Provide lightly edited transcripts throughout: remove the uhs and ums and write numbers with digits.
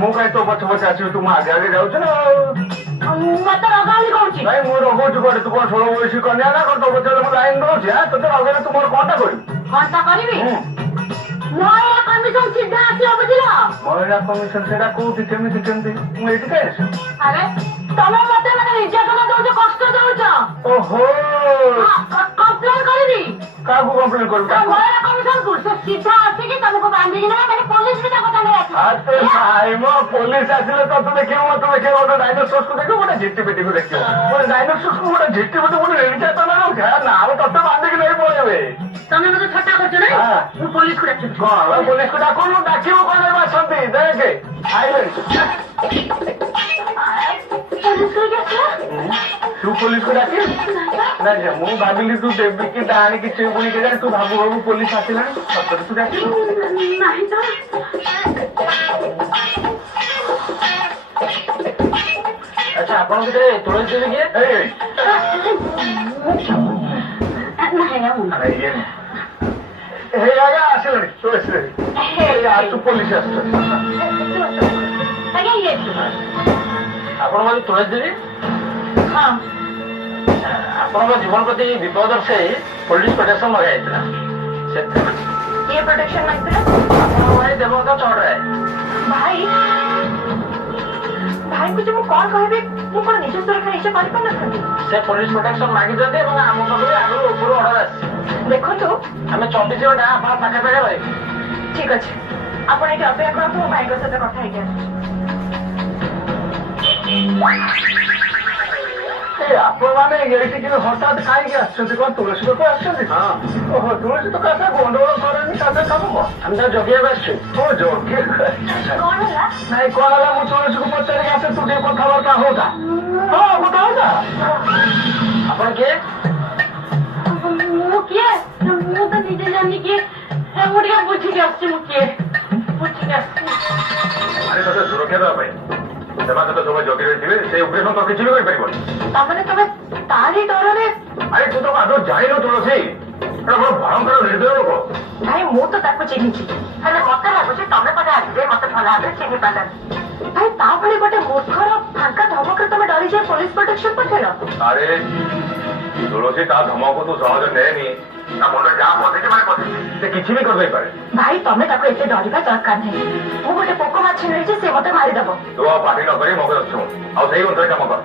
ମୁଁ କାଇଁ ତୋ ପଛ ପଛେ ଆସିବି, ତୁ ମୋ ଆଗେ ଆଗେ ଯାଉଛୁ ନା। ମତେ ରଗାଳି କହୁଛି। ନାଇଁ ମୁଁ ରଗଉଛୁ କୁଆଡେ? ତୁ କଣ 16 ବୟସୀ କନ୍ୟା ନା କଣ? ତୋ ପଛରେ ମୁଁ ଲାଇନ ଦଉଛି। ତୋତେ ରଗେଇଲେ ତୁ ମୋର କଣଟା କରିବୁ? କଣଟା କରିବି? ମହିଳା କମିଶନ ସିଧା ଆସିବ, ବୁଝିଲ? ମହିଳା କମିଶନ ସେଇଟା କୋଉଠି, କେମିତି? ମୁଁ ଏଇଠି କାଇଁ ଆସିବି? ଆରେ ତମେ ମତେ ମାନେ ନିର୍ଯାତନା ଦଉଛ, କଷ୍ଟ ଦଉଛ। ଓହୋ, କମ୍ପ୍ଲେନ କରିବି। କାହାକୁ କମ୍ପ୍ଲେନ କରିବୁ? ମହିଳା କମିଶନକୁ। ସେ ସିଧା ଆସିକି ତମକୁ ବାନ୍ଧିକି ନେବେ, ଖାଲି ପୋଲିସ ବି ତାଙ୍କ ସାଙ୍ଗରେ ଆରେ ଭାଇ ମୋ ପୋଲିସ ଆସିଲେ ତତେ ଦେଖିବ, ମତେ ଦେଖିବ, ଗୋଟେ ଡାଇନୋସରକୁ ଦେଖିବ, ଗୋଟେ ଝିଟିପିଟିକୁ ଦେଖିବ। ଗୋଟେ ଡାଇନୋସରକୁ ଗୋଟେ ଝିଟିପିଟି ଗୋଟେ ନିର୍ଯାତନା ଦଉଛି। ନା ଆଉ ତତେ ବାନ୍ଧିକି ନେଇ ପଳେଇବେ। ତମେ ମତେ ଥଟ୍ଟା କରୁଛ ନା? ମୁଁ ପୋଲିସକୁ ଡାକିବି। କଣ ପୋଲିସକୁ ଡାକୁନୁ? ଡାକିବୁ କଣ ଆସନ୍ତି? ଦେଖେ ଆଇଲେଣି। ତୁ ପୋଲିସକୁ ଡାକିବୁ? ନାଇଁ ମୁଁ ଭାବିଲି ତୁ ଦେବି କି ଡାଣି କିଛି ପୁଣି କେଜାଣି, ତୁ ଭାବୁ ପୋଲିସ ଆସିଲାଣି, ସତରେ ତୁ ଡାକିବୁ? ନାହିଁ ତ। ଆଚ୍ଛା ଆପଣଙ୍କ ଭିତରେ ତୁଳସୀ ଦେବୀ କିଏ? ଆଜ୍ଞା ଆସିଲାଣି ତୁଳସୀ ଦେବୀ। ଆସୁ ପୋଲିସ ଆସୁଛନ୍ତି। ଆପଣ ମାନେ ତୁଳସୀ ଦେବୀ? ହଁ। ଆପଣଙ୍କ ଜୀବନ ପ୍ରତି ବିପଦ ଦର୍ଶାଇ ପୋଲିସ ପ୍ରୋଟେକ୍ସନ ଲଗାଯାଇଥିଲା। କିଏ ପ୍ରୋଟେକ୍ସନ ମାଗିଥିଲା? ଆପଣଙ୍କ ଭାଇ ଦେବତା ଚଢାଏ। ଭାଇ ଭାଇଙ୍କୁ ଯେ ମୁଁ କଣ କହିବି, ମୁଁ କଣ ନିଜ ସୁରକ୍ଷା ନିଜେ କରିପାରିନଥାନ୍ତି? ସେ ପୋଲିସ ପ୍ରୋଟେକ୍ସନ ମାଗିଛନ୍ତି ଏବଂ ଆମ ପାଖରେ ଆଗରୁ ଉପରୁ ଅର୍ଡର ଆସିଛି। ଦେଖନ୍ତୁ ଆମେ 24 ଘଣ୍ଟା ଆପଣ ପାଖେ ରହିବୁ। ଠିକ ଅଛି, ଆପଣ ଏଠି ଅପେକ୍ଷା କରନ୍ତୁ, ମୋ ଭାଇଙ୍କ ସହିତ କଥା ହେଇକି ଆସୁଛି। ଆପଣମାନେ ଏଇଠିକି ହଠାତ୍ କାହିଁକି ଆସିଛନ୍ତି? କଣ ତୁଳସୀ ପାଖକୁ ଆସିଛନ୍ତି? ହଁ। ଓହୋ, ତୁଳସୀ ତ କାହା ଗଣ୍ଡଗୋଳ କରେନି, କାହା କାମ କଣ? ଆମେ ତ ଜଗିବାକୁ ଆସିଛୁ। ଓ ଜଗିବାକୁ ଆସିଛୁ। କଣ ହେଲା? ନାଇଁ କଣ ହେଲା, ମୁଁ ତୁଳସୀକୁ ପଚାରିକି ଆସେ, ତୁ ଟିକେ କଥାବାର୍ତ୍ତା ହଉଥା। ହଁ କଥା ହଉଥା। ଆପଣ କିଏ? ମୁଁ କିଏ? ମୁଁ ତ ନିଜେ ଜାଣିନି କିଏ। ମୁଁ ଟିକେ ବୁଝିକି ଆସିଛି, ମୁଁ କିଏ ବୁଝିକି ଆସିଛି। ଆରେ ତତେ ସୁରକ୍ଷା ଦେବା ପାଇଁ ସେମାନେ ତ ସବୁ ଜଗି ରହିଥିବେ, ସେଇ ଅପରେସନ ତ କିଛି ବି କରିପାରିବନି। ତାମାନେ ତମେ ତାରି ଡରରେ? ଆରେ ତୁ ତ ଆଦৌ ଜାଣିନୁ ତୁଳସୀ, ଏଟା ବଡ ଭୟଙ୍କର ନିର୍ଦ୍ଦୟ ଲୋକ। ଭାଇ ମୁଁ ତ ତାକୁ ଚିହ୍ନିଛି, ହେଲେ ମତେ ଲାଗୁଛି ତମେ ବୋଧେ ଆସିଲେ ମତେ ଭଲ ଭାବରେ ଚିହ୍ନି ପାରିଲାନି। ଭାଇ ତା ଭଳି ଗୋଟେ ମୂର୍ଖର ଫାଙ୍କା ଧମକରେ ତମେ ଡରିଯାଇ ପୋଲିସ ପ୍ରୋଟେକ୍ସନ ପଠେଇଲ? ଆରେ ତୁଳସୀ ତା ଧମକୁ ତୁ ସହଜ ନେନି, ତା ମୁଣ୍ଡରେ ଯାହା ପଶିଛି ମାନେ ପଶିଛି, ସେ କିଛି ବି କରିଦେଇପାରେ। ଭାଇ ତମେ ତାକୁ ଏତେ ଡରିବା ଦରକାର ନାହିଁ। ମୁଁ ଗୋଟେ ପୋକ ମାଛି ନେଇଛି, ସେ ମତେ ମାରିଦବ। ତୁ ଆଉ ପାଟି ନ କରି ମୋ କଥା ଶୁଣ, ଆଉ ସେଇ ଅନୁସାରେ କାମ କର।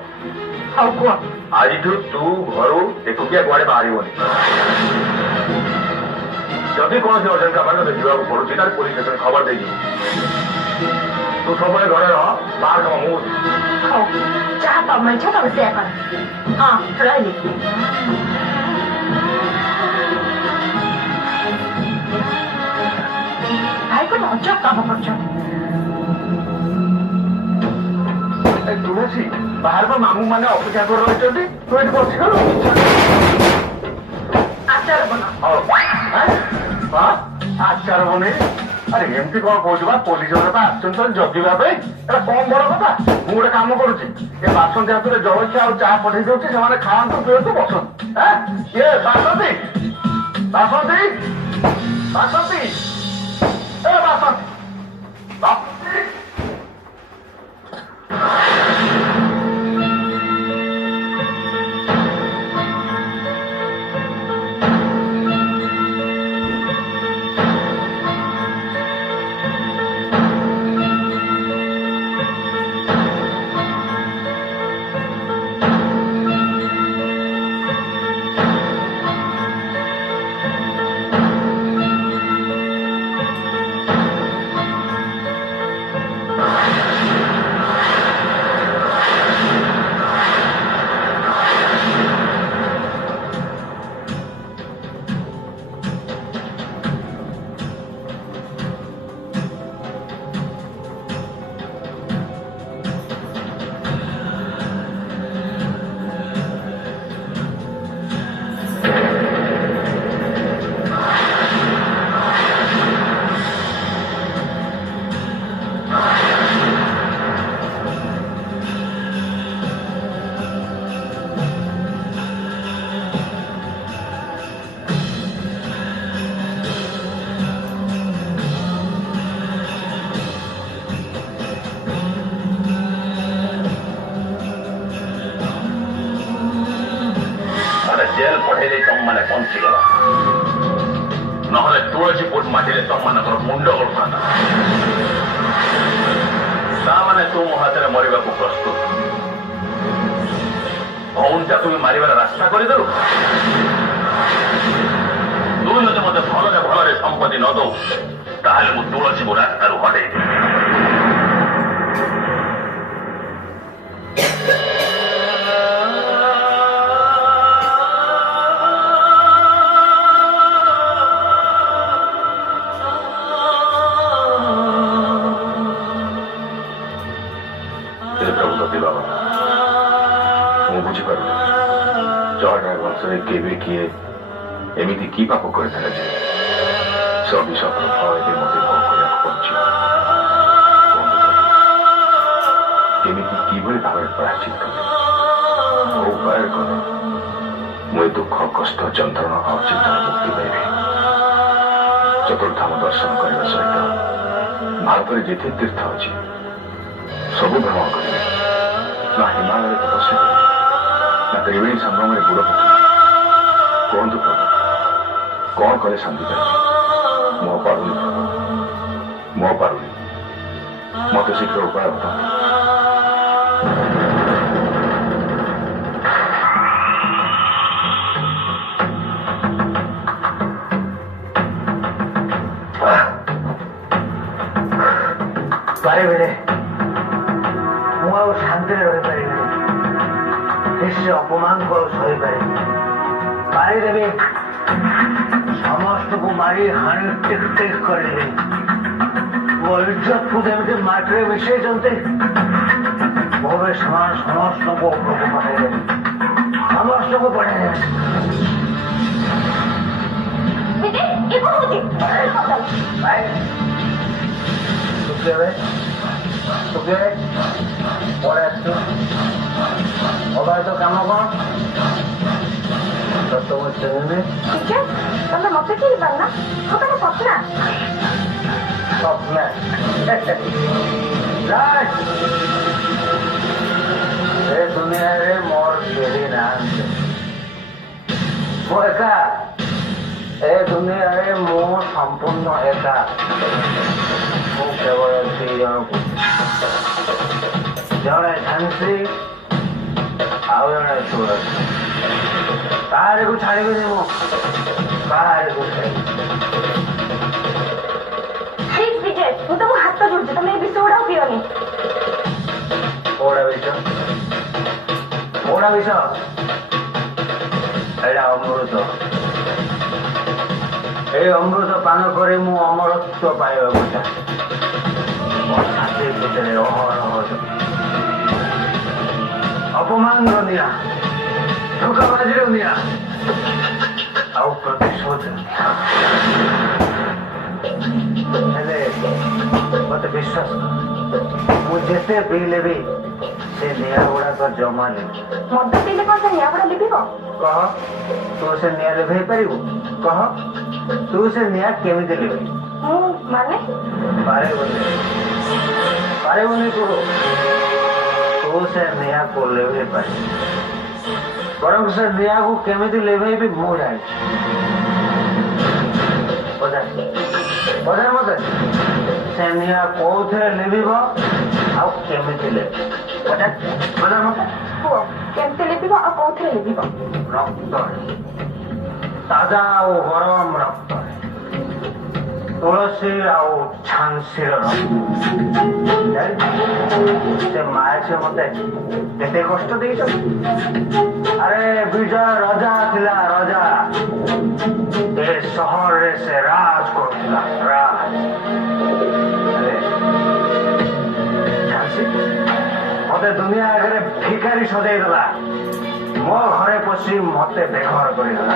ହଉ କୁହ। ଆଜିଠୁ ତୁ ଘରୁ ଏକୁଟିଆ କୁଆଡେ ବାହାରିବନି। ଯଦି କୌଣସି ଅର୍ଜେଣ୍ଟ କାମରେ ତତେ ଯିବାକୁ ପଡୁଛି, ତାହେଲେ ପୋଲିସ ଷ୍ଟେସନ ଖବର ଦେଇଯିବୁ। ତୁ ସବୁବେଳେ ଘରେ ରହ, ବାହାର କାମ ମୁଁ ହଉ, ଯାହା ତମ ଇଚ୍ଛା ତମେ ସେୟା କର। ହଁ ରହିଲି। ଭାଇ ଗୋଟେ ଅଜବ କାମ କରୁଛ। ତୁଳସୀ ବାହାର ମାମୁଁ ମାନେ ଅପେକ୍ଷା କରି ରହିଛନ୍ତି, ତୁ ଏଠି ବସିଗଲୁ। ଆଚାର ବନାଅ। ଆଚାର ବନେଇ? ଆରେ ଏମିତି କଣ କହୁଛୁ ବା, ପୋଲିସ ମାନେ ବା ଆସୁଛନ୍ତି ଜଗିବା ପାଇଁ, ଏଟା କମ ବଡ କଥା। ମୁଁ ଗୋଟେ କାମ କରୁଛି, ଏ ବାସନ୍ତୀ ହାତରେ ଜଳଖିଆ ଆଉ ଚା ପଠେଇ ଦଉଛି, ସେମାନେ ଖାଆନ୍ତୁ ପିଅନ୍ତୁ ବସନ୍ତୁ। କିଏ ବାସନ୍ତୀ? ବାସନ୍ତୀ ବାସନ୍ତୀ ଏ ବାସନ୍ତୀ ବାସନ୍ତୀ। ଜେଲ ପଠେଇ ଦେଇ ତମମାନେ ବଞ୍ଚିଗଲ ନହେଲେ ତୁଳସୀପୁର ମାଟିରେ ତମମାନଙ୍କର ମୁଣ୍ଡ ଗଳୁଥାନ୍ତା ତାମାନେ ତୁମ ହାତରେ ମରିବାକୁ ପ୍ରସ୍ତୁତ ଭଉଣୀଟା ତୁମେ ମାରିବାର ରାସ୍ତା କରିଦେଲୁ ତୁ ଯଦି ମତେ ଭଲରେ ଭଲରେ ସମ୍ପତ୍ତି ନ ଦଉ ତାହେଲେ ମୁଁ ତୁଳସୀକୁ ରାସ୍ତାରୁ ହଟେଇଦେବି ମୁଁ ବୁଝିପାରୁନି ଜର୍ଡା ବଂଶରେ କେବେ କିଏ ଏମିତି କି ପାପ କରିଥିଲା ଯେ ସବିଶଙ୍କର ଫଳ ଏବେ ମୋତେ କଣ କରିବାକୁ ପଡୁଛି କେମିତି କିଭଳି ଭାବରେ ପ୍ରାୟଶ୍ଚିତ କଲେ କୋଉ ଉପାୟରେ କଲେ ମୁଁ ଏ ଦୁଃଖ କଷ୍ଟ ଯନ୍ତ୍ରଣା ଆଉ ଚିନ୍ତାର ମୁକ୍ତି ପାଇବି ଚତୁର୍ଧାମ ଦର୍ଶନ କରିବା ସହିତ ଭାରତରେ ଯେତେ ତୀର୍ଥ ଅଛି ସବୁ ଭ୍ରମଣ କରିବେ ନା ହିମାଳୟରେ ତପସ୍ୟା କରିବେ ନା ତ୍ରିବେଣୀ ସଂଗମରେ ବୁଡ଼ ପକେଇବେ କୁହନ୍ତୁ ପ୍ରଭୁ କଣ କଲେ ଶାନ୍ତି ପାଇବି ମୋ ପାରୁନି ପ୍ରଭୁ ମୋ ପାରୁନି ମତେ ଶୀଘ୍ର ଉପାୟ ବତାନ୍ତୁ ପାରିବିନି ମୁଁ ଆଉ ଶାନ୍ତିରେ ରହିପାରିବିନି ସେ ଅପମାନକୁ ଆଉ ସହିପାରିବି ପାରିଦେବି ସମସ୍ତଙ୍କୁ ମାରି ହାଣି ଟିକ୍ ଟିକ୍ କରିଦେବି ମୋ ଇଜ୍ଜତକୁ ଯେମିତି ମାଟିରେ ମିଶେଇଛନ୍ତି ମୁଁ ବି ସମାନ ସମସ୍ତଙ୍କୁ ଉପରକୁ ପଠାଇଦେବି ସମସ୍ତଙ୍କୁ ପଠାଇଦେବି পরে আসছো অবাধ কাম কଣ ତୋ ଚିହ୍ନିବି ଟିକେ ତମେ ମତେ ଚିହ୍ନି ପାରୁନ ମୁଁ ତମ ସ୍ୱପ୍ନା ସ୍ୱପ୍ନା ଏ ଦୁନିଆରେ ମୋର କେହି ନାହାନ୍ତି ମୁଁ ଏକା ଏ ଦୁନିଆରେ ମୁଁ ସମ୍ପୂର୍ଣ୍ଣ ଏକା ମୁଁ କେବଳ ଦି ଜଣକୁ ଜଣେ ଝାନ୍ସୀ ଆଉ ଜଣେ ସୁରତ କାହାରିକୁ ଛାଡ଼ିବିନି ମୁଁ କାହାରିକୁ ପ୍ଲିଜ୍ ବିଜୟ ମୁଁ ତମ ହାତ ଯୋଡୁଛି ତମେ ଏ ବିଷ ଗୁଡାକ ପିଅନି କୋଉଟା ବିଷ କୋଉଟା ବିଷ ଏଇଟା ଅମୃତ এই অমৃত পান করে ମୁଁ ଅମରତ୍ୱ ପାଇବାକୁ ଚାହେଁ ମୋ ଛାତି ଭିତରେ ଅହରହ ଅପମାନର ନିଆଁ ଧୋକାବାଜିର ନିଆଁ ଆଉ ପ୍ରତିଶୋଧ ହେଲେ ମତେ ବିଶ୍ୱାସ ମୁଁ ଯେତେ ପିଇଲେ ବି ସେ ନିଆଁ ଗୁଡାକ ଜମା ଲିଭି ମଦ ପିଇଲେ କଣ ସେ ନିଆଁ ଗୁଡା ଲିଭିବ କହ ତୁ ସେ ନିଆଁ ଲିଭେଇ ପାରିବୁ କହ ତୁ ସେ ନିଆଁ କେମିତି ଲିଭେଇ ମୁଁ ମାନେ ପାରିବୁନି ତୁ ସେ ନିଆଁକୁ ଲିଭେଇ ପାରିବୁ ବରଂ ସେ ନିଆଁକୁ କେମିତି ଲିଭେଇବି ମୁଁ ଜାଣିଛି ପଚାର ମତେ ସେ ନିଆଁ କୋଉଥିରେ ଲିଭିବ ଆଉ କେମିତି ଲିଭିବ ପଚାର ମତେ କୁହ କେମିତି ଲିଭିବ ଆଉ କୋଉଥିରେ ଲିଭିବ ରକ୍ତରେ ତାଜା ଆଉ ଗରମ ରକ୍ତରେ ତୁଳସୀ ଆଉ ଝାନ୍ସୀର ସେ ମାୟାସୀ ମତେ କେତେ କଷ୍ଟ ଦେଇଛ ଆରେ ବିଜୟ ରାଜା ଥିଲା ରାଜା ଏ ସହରରେ ସେ ରାଜ କରୁଥିଲା ରାଜ ଝାନ୍ସୀ ମତେ ଦୁନିଆ ଆଗରେ ଭିକାରୀ ସଜେଇଦେଲା ମୋ ଘରେ ପଶି ମତେ ବେଘର କରିଦେଲା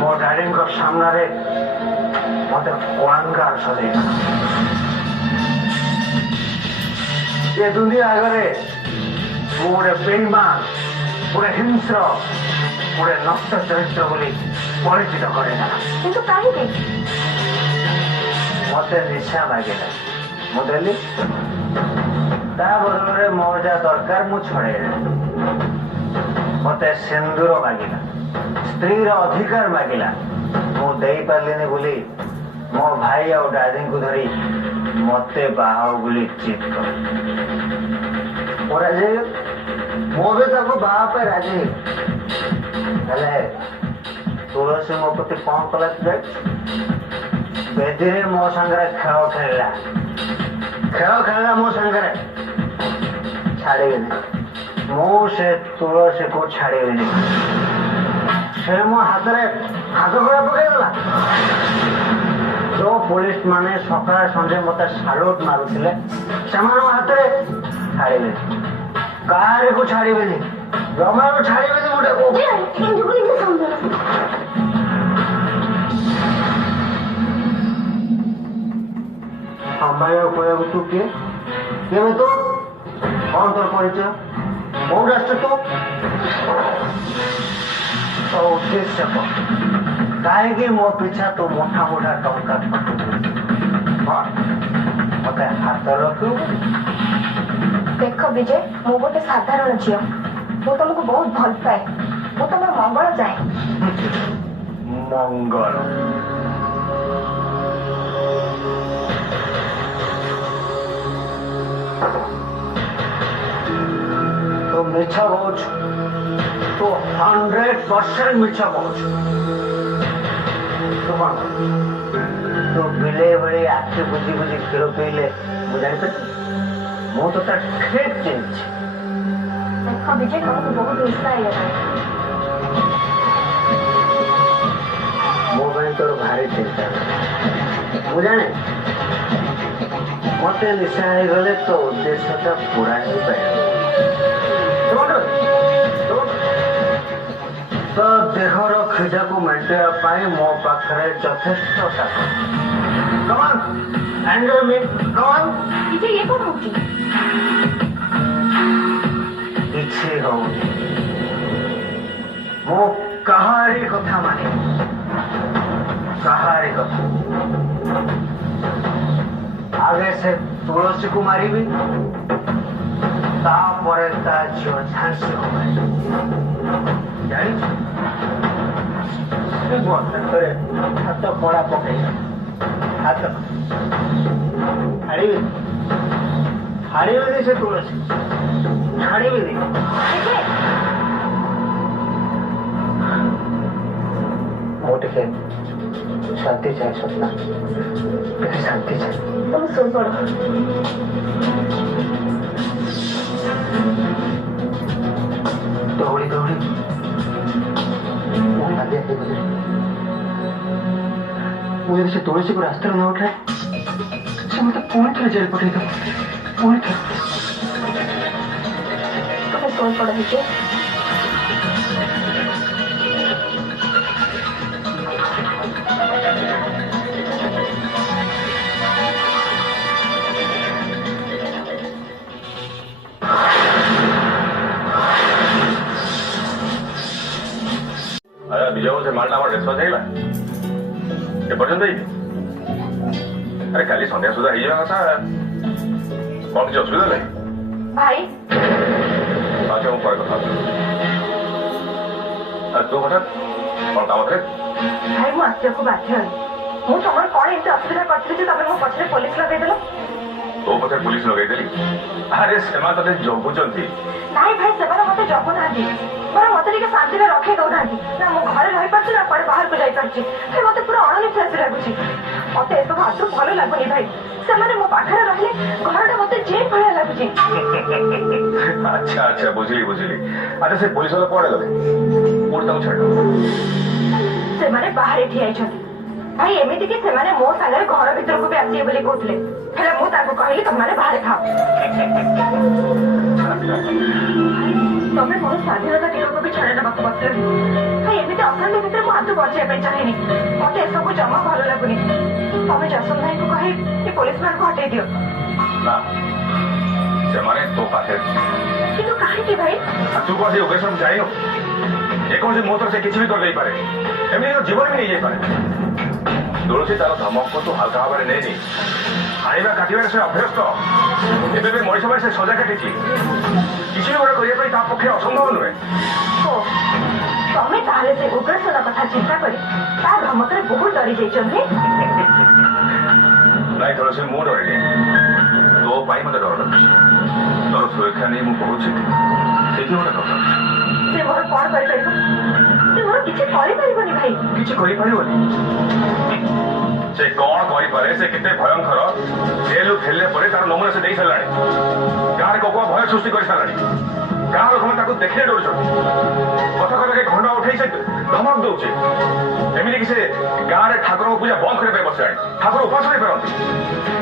ମୋ ଡାଡିଙ୍କ ସାମ୍ନାରେ ମତେ କଳାଙ୍ଗାର ସଜେଇଦେଲା ଏ ଦୁନିଆ ଆଗରେ ମୁଁ ଗୋଟେ ବେଇମାନ ଗୋଟେ ହିଂସ୍ର ଗୋଟେ ନଷ୍ଟ ଚରିତ୍ର ବୋଲି ପରିଚିତ କରିଦେଲା କିନ୍ତୁ କାହିଁକି ମତେ ନିଶା ମାଗିଲା ମୁଁ ଦେଲି ତା ବଦଳରେ ମୋର ଯାହା ଦରକାର ମୁଁ ଛଡେଇଦେଲି ମତେ ସିନ୍ଦୁର ମାଗିଲା, ସ୍ତ୍ରୀର ଅଧିକାର ମାଗିଲା। ମୁଁ ଦେଇପାରିଲିନି ବୋଲି ମୋ ଭାଇ ଆଉ ଡାଡିଙ୍କୁ ଧରି ମତେ ବାହା ହଉ ବୋଲି ଜିଦ୍ କଲେ। ମୁଁ ରାଜି ହେଇଗଲି। ମୁଁ ବି ତାକୁ ବାହା ପାଇଁ ରାଜି ହେଇଗଲି। ହେଲେ ତୁଳସୀ ମୋ ପ୍ରତି କଣ କଲା ତୁ ଜାଣିଛୁ? ବେଦିରେ ମୋ ସାଙ୍ଗରେ ଖେଳ ଖେଳିଲା ମୋ ସାଙ୍ଗରେ। ଛାଡ଼ିବିନି, ମୁଁ ସେ ତୁଳସୀକୁ ଛାଡ଼ିବିନି। ସେ ମୋ ହାତରେ ହାତ କଡ଼ା ପକେଇଦେଲା। ଯୋଉ ପୋଲିସ ମାନେ ସକାଳେ ସଞ୍ଜେ ମତେ ସାଲୁଟ ମାରୁଥିଲେ ସେମାନଙ୍କ ହାତରେ ଛାଡ଼ିବିନି, କାହାରିକୁ ଛାଡ଼ିବିନି, ଜମାରୁ ଛାଡ଼ିବିନି। ସମ୍ଭାଳ କହିବାକୁ ତୁ କିଏ? କେବେ ତୁ କଣ ତୋର ପରିଚୟ? କୋଉଠି ଆସିଛୁ ତୁ? ତୋ ଉଦ୍ଦେଶ୍ୟ କଣ? କାହିଁକି ମୋ ପିଛା ତୁ ମୋଟା ମୋଟା ଟଙ୍କା ମତେ ହାତ ରଖିବୁ? ଦେଖ ବିଜୟ, ମୁଁ ଗୋଟେ ସାଧାରଣ ଝିଅ। ମୁଁ ତମକୁ ବହୁତ ଭଲ ପାଏ। ମୁଁ ତମର ମଙ୍ଗଳ ଚାହେଁ। ମଙ୍ଗଳ? ତୁ ମିଛ କହୁଛୁ। ତୁ 100% ମିଛ କହୁଛୁ। ତୁ କଣ ତୁ ବିଲେଇ ଭଳି ଆଖି ବୁଝି ବୁଝି କ୍ଷୀର ପିଇଲେ ମୁଁ ଜାଣିପାରିବି? ମୁଁ ତ ତା ଠିକ୍ ଚିହ୍ନିଛି। ଦେଖ ବିଜୟ, ତମକୁ ବହୁତ ନିଶା ହେଇଗଲାଣି। ମୋ ପାଇଁ ତୋର ଭାରି ଚିନ୍ତା। ମୁଁ ଜାଣେ ମତେ ନିଶା ହେଇଗଲେ ତୋ ଉଦ୍ଦେଶ୍ୟଟା ପୁରା ହେଇପାରିବ। ତୋ ଦେହର କ୍ଷୁଧାକୁ ମେଣ୍ଟେଇବା ପାଇଁ ମୋ ପାଖରେ ଯଥେଷ୍ଟ ତାକତ। Come on, enjoy me, come on. ବିଜୟ, ଇଏ କଣ ହଉଛି? କିଛି ହଉନି। ମୁଁ କାହାରି କଥା ମାନେ, କାହାରି କଥା। ଆଗେ ସେ ତୁଳସୀକୁ ମାରିବି, ତାପରେ ତା ଝିଅ ଝାନ୍ସୀକୁ ମାରିବି। ଜାଣିଛୁ ମୋ ହାତରେ ହାତ କଡ଼ା ପକେଇଲା। ହାତ ଛାଡ଼ିବିନି ସେ ତୁଳସୀ, ଛାଡ଼ିବିନି। ମୁଁ ଟିକେ ଶାନ୍ତି ଚାହେଁ ସ୍ୱପ୍ନା, ଟିକେ ଶାନ୍ତି ଚାହେଁ। ତମେ ଶୋଇପଡ଼। ଦୌଡ଼ି ଦୌଡ଼ି ମୁଁ ହାଲିଆ ହେଇଗଲି। ମୁଁ ଯଦି ସେ ତୁଳସୀକୁ ରାସ୍ତାରେ ନ ଉଠାଏ ସେ ମତେ ପୁଣି ଥରେ ଜେଲ୍ ପଠେଇଦେବ। ପୁଣି ଥରେ। ତମେ ଶୋଇପଡ଼ ବିଜୟ। ବିଜୟ ସେ ମାଲଟା ଆମର ରେସ୍ ହେଇଗଲା ଏପର୍ଯ୍ୟନ୍ତ ହେଇନି। ଆରେ କାଲି ସନ୍ଧ୍ୟା ସୁଦ୍ଧା ହେଇଯିବା କଥା। କଣ କିଛି ଅସୁବିଧା ନାହିଁ? ଭାଇ, ଆଚ୍ଛା, ମୁଁ ପରେ କଥା ହଉଛି। ତୋ ହଠାତ୍ କଣ କାମ ଥିଲେ? ଭାଇ ମୁଁ ଆସିବାକୁ ବାଧ୍ୟ ହେଲି। ମୁଁ ତମର କଣ ଏମିତି ଅସୁବିଧା କରିଥିଲି ଯେ ତମେ ମୋ ପଛରେ ପୋଲିସ ଲଗେଇଦେଲ? ତୋ ପଛରେ ପୁଲିସ ଲଗେଇଦେଲି? ଆରେ ସେମାନେ ତତେ ଜଗୁଛନ୍ତି। ନାଇଁ ଭାଇ, ସେମାନେ ମତେ ଜଗୁନାହାନ୍ତି। ବରଂ ମତେ ଟିକେ ଶାନ୍ତିରେ ରଖେଇ ଦଉନାହାନ୍ତି। ନା ମୁଁ ଘରେ ରହିପାରୁଛି ନା କୁଆଡେ ବାହାରକୁ ଯାଇପାରୁଛି। ମତେ ପୁରା ଅଣନିଶ୍ୱାସୀ ଲାଗୁଛି। ମତେ ଏସବୁ ଆଦୌ ଭଲ ଲାଗୁନି ଭାଇ। ସେମାନେ ମୋ ପାଖରେ ରହିଲେ ଘରଟା ମତେ ଜେଲ୍ ଭଳିଆ ଲାଗୁଛି। ଆଚ୍ଛା ଆଚ୍ଛା, ବୁଝିଲି ବୁଝିଲି। ଆଚ୍ଛା, ସେ ପୋଲିସ ବାଲା କୁଆଡେ ଗଲେ? କୋଉଠି ତାକୁ ଛାଡିଲ? ସେମାନେ ବାହାରେ ଠିଆ ହେଇଛନ୍ତି। ଭାଇ ଏମିତି କି ସେମାନେ ମୋ ସାଙ୍ଗରେ ଘର ଭିତରକୁ ବି ଆସିବେ ବୋଲି କହୁଥିଲେ। ହେଲେ ମୁଁ ତାଙ୍କୁ କହିଲି ତମମାନେ ବାହାରେ ଥାଅ। ତମେ ମୋର ସ୍ୱାଧୀନତା ଦିନକୁ ବି ଛାଡି ନେବାକୁ ବସିଲନି। ଭାଇ ଏମିତି ଅଶାନ୍ତି ଭିତରେ ମୁଁ ଆଦୌ ବଞ୍ଚିବା ପାଇଁ ଚାହେଁନି। ମତେ ଏସବୁ ଜମା ଭଲ ଲାଗୁନି। ତମେ ଯଶୋଦ ଭାଇଙ୍କୁ କହି ଏ ପୋଲିସ ମାନଙ୍କୁ ହଟେଇ ଦିଅ। ନା, ସେମାନେ ତୋ ପାଖରେ। କିନ୍ତୁ କାହିଁକି ଭାଇ? ତୁ କଣ ସେ ଓକେଶନ ଯାଇନୁ? ଯେକୌଣସି ମୁହୂର୍ତ୍ତରେ ସେ କିଛି ବି କରିଦେଇପାରେ। ଏମିତି ଜୀବନ ବି ନେଇଯାଇପାରେ। ତୁଳସୀ ତାର ଧମକକୁ ତୁ ହାଲକା ଭାବରେ ନେଇନି। ଆଣିବା କାଟିବାରେ ସେ ଅଭ୍ୟସ୍ତ। ଏବେ ବି ମଣିଷ ପାଇଁ ସେ ସଜା କାଟିଛି। କିଛି ବି ଗୋଟେ କରିବା ପାଇଁ ତା ପକ୍ଷେ ଅସମ୍ଭବ ନୁହେଁ। ଓ ତମେ ତାହେଲେ ସେ ଉଗ୍ରସେନ କଥା ଚିନ୍ତା କରି ତା ଧମକରେ ବହୁତ ଡରି ଯାଇଛନ୍ତି। ନାଇଁ ତୁଳସୀ, ମୁଁ ଡରିନି। ତୋ ପାଇଁ ମତେ ଡର ଲାଗୁଛି। ତୋର ସୁରକ୍ଷା ନେଇ ମୁଁ ବହୁତ ଚିନ୍ତିତ। ସେଇଠି ମତେ ଡର ଲାଗୁଛି। ସେ ମୋର କଣ କରିପାରିବ? ସେ ମୋର କିଛି କରିପାରିବନି ଭାଇ। କିଛି କରିପାରିବନି? ସେ କଣ କରିପାରେ, ସେ କେତେ ଭୟଙ୍କର, ଜେଲରୁ ଫେରିଲେ ପରେ ତାର ନମୁନା ସେ ଦେଇ ସାରିଲାଣି। ଗାଁରେ କୋକୁଆ ଭୟ ସୃଷ୍ଟି କରି ସାରିଲାଣି। ଗାଁ ଲୋକମାନେ ତାକୁ ଦେଖିଲେ ଡରୁଛନ୍ତି। କଥା କଥାକେ ଖଣ୍ଡ ଉଠେଇ ସେ ଧମକ ଦଉଛି। ଏମିତିକି ସେ ଗାଁରେ ଠାକୁରଙ୍କ ପୂଜା ବନ୍ଦ କରିବା ପାଇଁ ବସିଲାଣି। ଠାକୁର ଉପାସ ହେଇପାରନ୍ତି।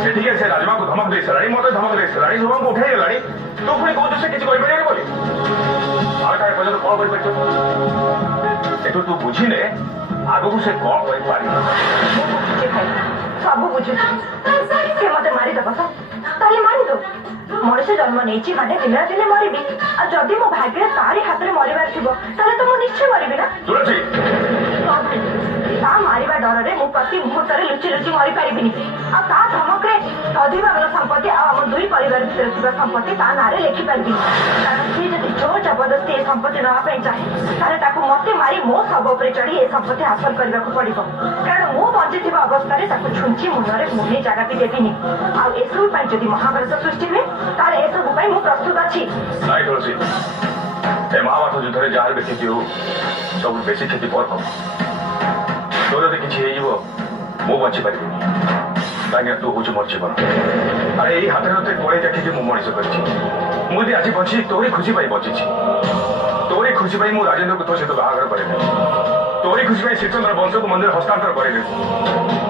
ଏଠିକି ସେ ରାଜମାକୁ ଧମକ ଦେଇ ସାରିଲାଣି, ମତେ ଧମକ ଦେଇ ସାରିଲାଣି, ଶୁଭଙ୍କୁ ଉଠେଇ ଗଲାଣି। ତୁ ପୁଣି କହୁଛୁ ସେ କିଛି କରିପାରିବନି ବୋଲି। ଆମେ ତା ପର୍ଯ୍ୟନ୍ତ କଣ କରିପାରିଛୁ? ଏଠୁ ତୁ ବୁଝିଲେ ଆଗକୁ ସେ କଣ କରିପାରିବ। ମୁଁ ବୁଝୁଛି ଭାଇ, ସବୁ ବୁଝୁଛି। ସେ ମତେ ମାରିଦବ ତ ତାହେଲେ ମାରିଦଉ। ମଣିଷ ଜନ୍ମ ନେଇଛି ମାନେ ଦିନେ ଦିନେ ମରିବି। ଆଉ ଯଦି ମୋ ଭାଗ୍ୟରେ ତାରି ହାତରେ ମରିବାର ଥିବ ତାହେଲେ ତ ମୁଁ ନିଶ୍ଚୟ ମରିବି ନା। ତୁଳସୀ, ହଁ ଭାଇ, ତା ମାରିବା ଡରରେ ମୁଁ ପ୍ରତି ମୁହୂର୍ତ୍ତରେ ଲୁଚି ଲୁଚି ମରିପାରିବିନି। ଆଉ ତା ଧମକରେ ଅଧିବାଗର ସମ୍ପତ୍ତି ଆଉ ଆମ ଦୁଇ ପରିବାର ଭିତରେ ଥିବା ସମ୍ପତ୍ତି ତା ନାଁରେ ଲେଖିପାରିବିନି। କାରଣ ସିଏ ଯଦି ଜୋର ଜବରଦସ୍ତି ଏ ସମ୍ପତ୍ତି ନେବା ପାଇଁ ଚାହେଁ ତାହେଲେ ତାକୁ ମତେ ମାରି ମୋ ଶବ ଉପରେ ଚଢି ଏ ସମ୍ପତ୍ତି ହାସଲ କରିବାକୁ ପଡିବ। କାରଣ ମୁଁ ବଞ୍ଚିଥିବା ଅବସ୍ଥାରେ ତାକୁ ଛୁଞ୍ଚି ମୁଣ୍ଡରେ ମୁହେ ଜାଗା ବି ଦେବିନି। ଆଉ ଏସବୁ ପାଇଁ ଯଦି ମହାଭାରତ ସୃଷ୍ଟି ହୁଏ ତାହେଲେ ଏସବୁ ପାଇଁ ମୁଁ ପ୍ରସ୍ତୁତ ଅଛି। ନାଇଁ ତୁଳସୀ, ଏ ମହାଭାରତ ଯୁଦ୍ଧରେ ଯାହାର ବି କ୍ଷତି ହଉ, ସବୁ ବେଶୀ କ୍ଷତି ମୋର ହବ। ତୋର ଯଦି କିଛି ହେଇଯିବ ମୁଁ ବଞ୍ଚିପାରିବିନି। କାହିଁକିନା ତୁ ହଉଛୁ ମୋର ଜୀବନ। ଆରେ ଏଇ ହାତରେ ତତେ କୋଳେଇ ଦେଖିକି ମୁଁ ମଣିଷ କରିଛି। ମୁଁ ଯଦି ଆଜି ବଞ୍ଚିଛି ତୋରି ଖୁସି ପାଇଁ ବଞ୍ଚିଛି। ତୋରି ଖୁସି ପାଇଁ ମୁଁ ରାଜେନ୍ଦ୍ରକୁ ତୋ ସହିତ ବାହାଘର କରେଇନେବି। ତୋରି ଖୁସି ପାଇଁ ଶ୍ରୀଚନ୍ଦ୍ର ବଂଶକୁ ମନ୍ଦିର ହସ୍ତାନ୍ତର କରେଇନେବି।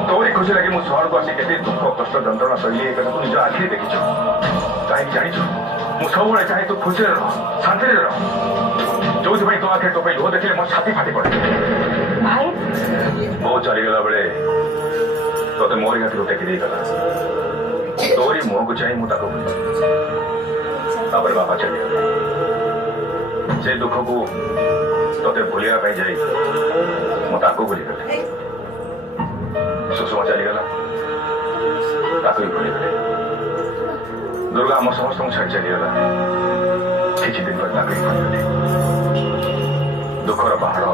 ତୋରି ଖୁସି ଲାଗି ମୁଁ ସହରକୁ ଆସି କେତେ ଦୁଃଖ କଷ୍ଟ ଯନ୍ତ୍ରଣା ସହି ଏ କଥା ତୁ ନିଜ ଆଖିରେ ଦେଖିଛୁ। କାହିଁକି ଜାଣିଛୁ? ମୁଁ ସବୁବେଳେ ଚାହେଁ ତୁ ଖୁସିରେ ରହ, ଶାନ୍ତିରେ ରହ। ଯୋଉଥିପାଇଁ ତୋ ଆଖିରେ ତୋ ପାଇଁ ଲୁହ ଦେଖିଲେ ମୋ ଛାତି ଫାଟି ପଡେ। ଭାଇ, ବୋଉ ଚାଲିଗଲା ବେଳେ ତତେ ମୋରି ହାତରୁ ଟେକି ଦେଇଗଲା। ତୋରି ମୁହଁକୁ ଚାହିଁ ମୁଁ ତାକୁ ଭୁଲି। ତାପରେ ବାପା ଚାଲିଗଲେ। ସେ ଦୁଃଖକୁ ତତେ ଭୁଲିବା ପାଇଁ ଯାଇ ମୁଁ ତାକୁ ଭୁଲିଗଲି। ସୁଷମା ଚାଲିଗଲା, ତାକୁ ବି ଭୁଲିଗଲି। ଦୁର୍ଗା ଆମ ସମସ୍ତଙ୍କୁ ଛାଡ଼ି ଚାଲିଗଲା। କିଛି ଦିନ ପରେ ତାକୁ ବି ଭୁଲିଗଲି। ଦୁଃଖର ପାହାଡ଼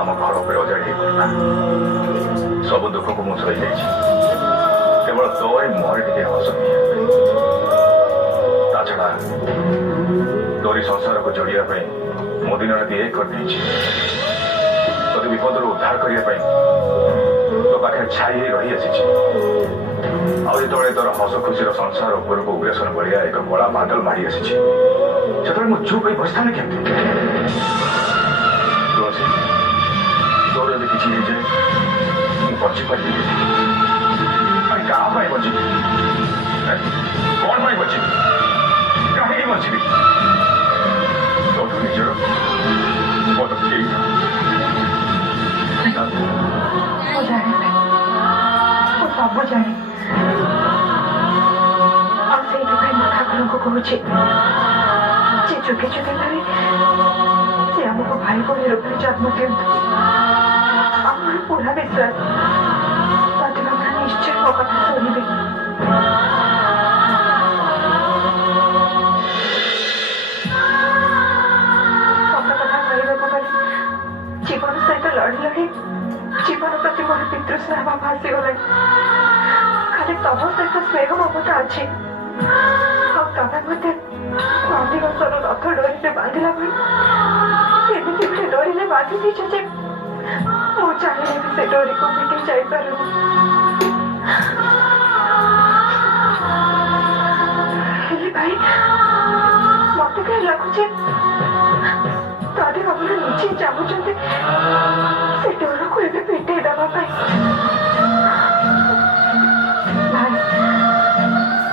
ଆମ ଘର ଉପରେ ଅଜାଡ଼ି ହେଇ ପଡ଼ିଲା। ସବୁ ଦୁଃଖକୁ ମୁଁ ସହି ଯାଇଛି। କେବଳ ତୋରି ମୁହଁରେ ଟିକେ ହସ ତା ଛଡା ତୋରି ସଂସାରକୁ ଯୋଡ଼ିବା ପାଇଁ ମୁଁ ଦିନ ରାତି ଏକ କରିଦେଇଛି। ତୋତେ ବିପଦରୁ ଉଦ୍ଧାର କରିବା ପାଇଁ ତୋ ପାଖରେ ଛାଇ ହେଇ ରହି ଆସିଛି। ଆଉ ଯେତେବେଳେ ତୋର ହସ ଖୁସିର ସଂସାର ଉପରକୁ ଉଗ୍ରସେନ ଭଳିଆ ଏକ କଳା ବାଦଲ ମାଡ଼ି ଆସିଛି, ସେତେବେଳେ ମୁଁ ଚୁପ୍ ହୋଇ ବସିଥାନ୍ତି କେମିତି? ତୁଳସୀ, ତୋର ଯଦି କିଛି ହେଇଯାଏ ମୁଁ ବଞ୍ଚିପାରିବି। ଆରେ କାହା ପାଇଁ ବଞ୍ଚିବି? କଣ ପାଇଁ ବଞ୍ଚିବି? କାହିଁକି ବଞ୍ଚିବି? ତୋଠୁ ନିଜର ମତ କେହି ମୁଁ ଜାଣେ ଭାଇ, ମୁଁ ସବୁ ଜାଣେ। ଆଉ ସେଇଥିପାଇଁ ମୁଁ ଠାକୁରଙ୍କୁ କହୁଛି ଯେ ଯୁଗେ ଯୁଗେ ଧରି ସେ ଆମକୁ ଭାଇ ଭଉଣୀ ରୂପରେ ଜନ୍ମ ଦିଅନ୍ତୁ। ଆମର ପୁରା ବିଶ୍ୱାସ ପ୍ରତିଭା ନିଶ୍ଚୟ ମୋ କଥା ଶୁଣିବେ। ସତ କଥା କହିବାକୁ ଗଲେ ଜୀବନ ସହିତ ଲଢି ଲଢି ଜୀବନ ପ୍ରତି ମୋର ପିତୃସ୍ନେହ ଭାବ ଆସିଗଲାଣି। ଖାଲି ତମ ସହିତ ସ୍ନେହ ମମତା ଅଛି। ଆଉ ତମେ ମତେ ନନ୍ଦିଘୋଷର ରଥ ଡୋରିରେ ବାନ୍ଧିଲା ଭଳି ଏମିତି ଗୋଟେ ଡୋରିରେ ବାନ୍ଧି ଦେଇଛ ଯେ ମୁଁ ଚାହିଁଲେ ବି ସେ ଡୋରିକୁ ମିଟି ଯାଇପାରୁନି। ହେଲେ ଭାଇ, ମତେ କାହିଁ ଲାଗୁଛି ଦାଦି ବାବୁର ନିଜେ ଚାହୁଁଛନ୍ତି ସେ ଡୋରକୁ ଏବେ ପେଟେଇ ଦେବା ପାଇଁ। ଭାଇ,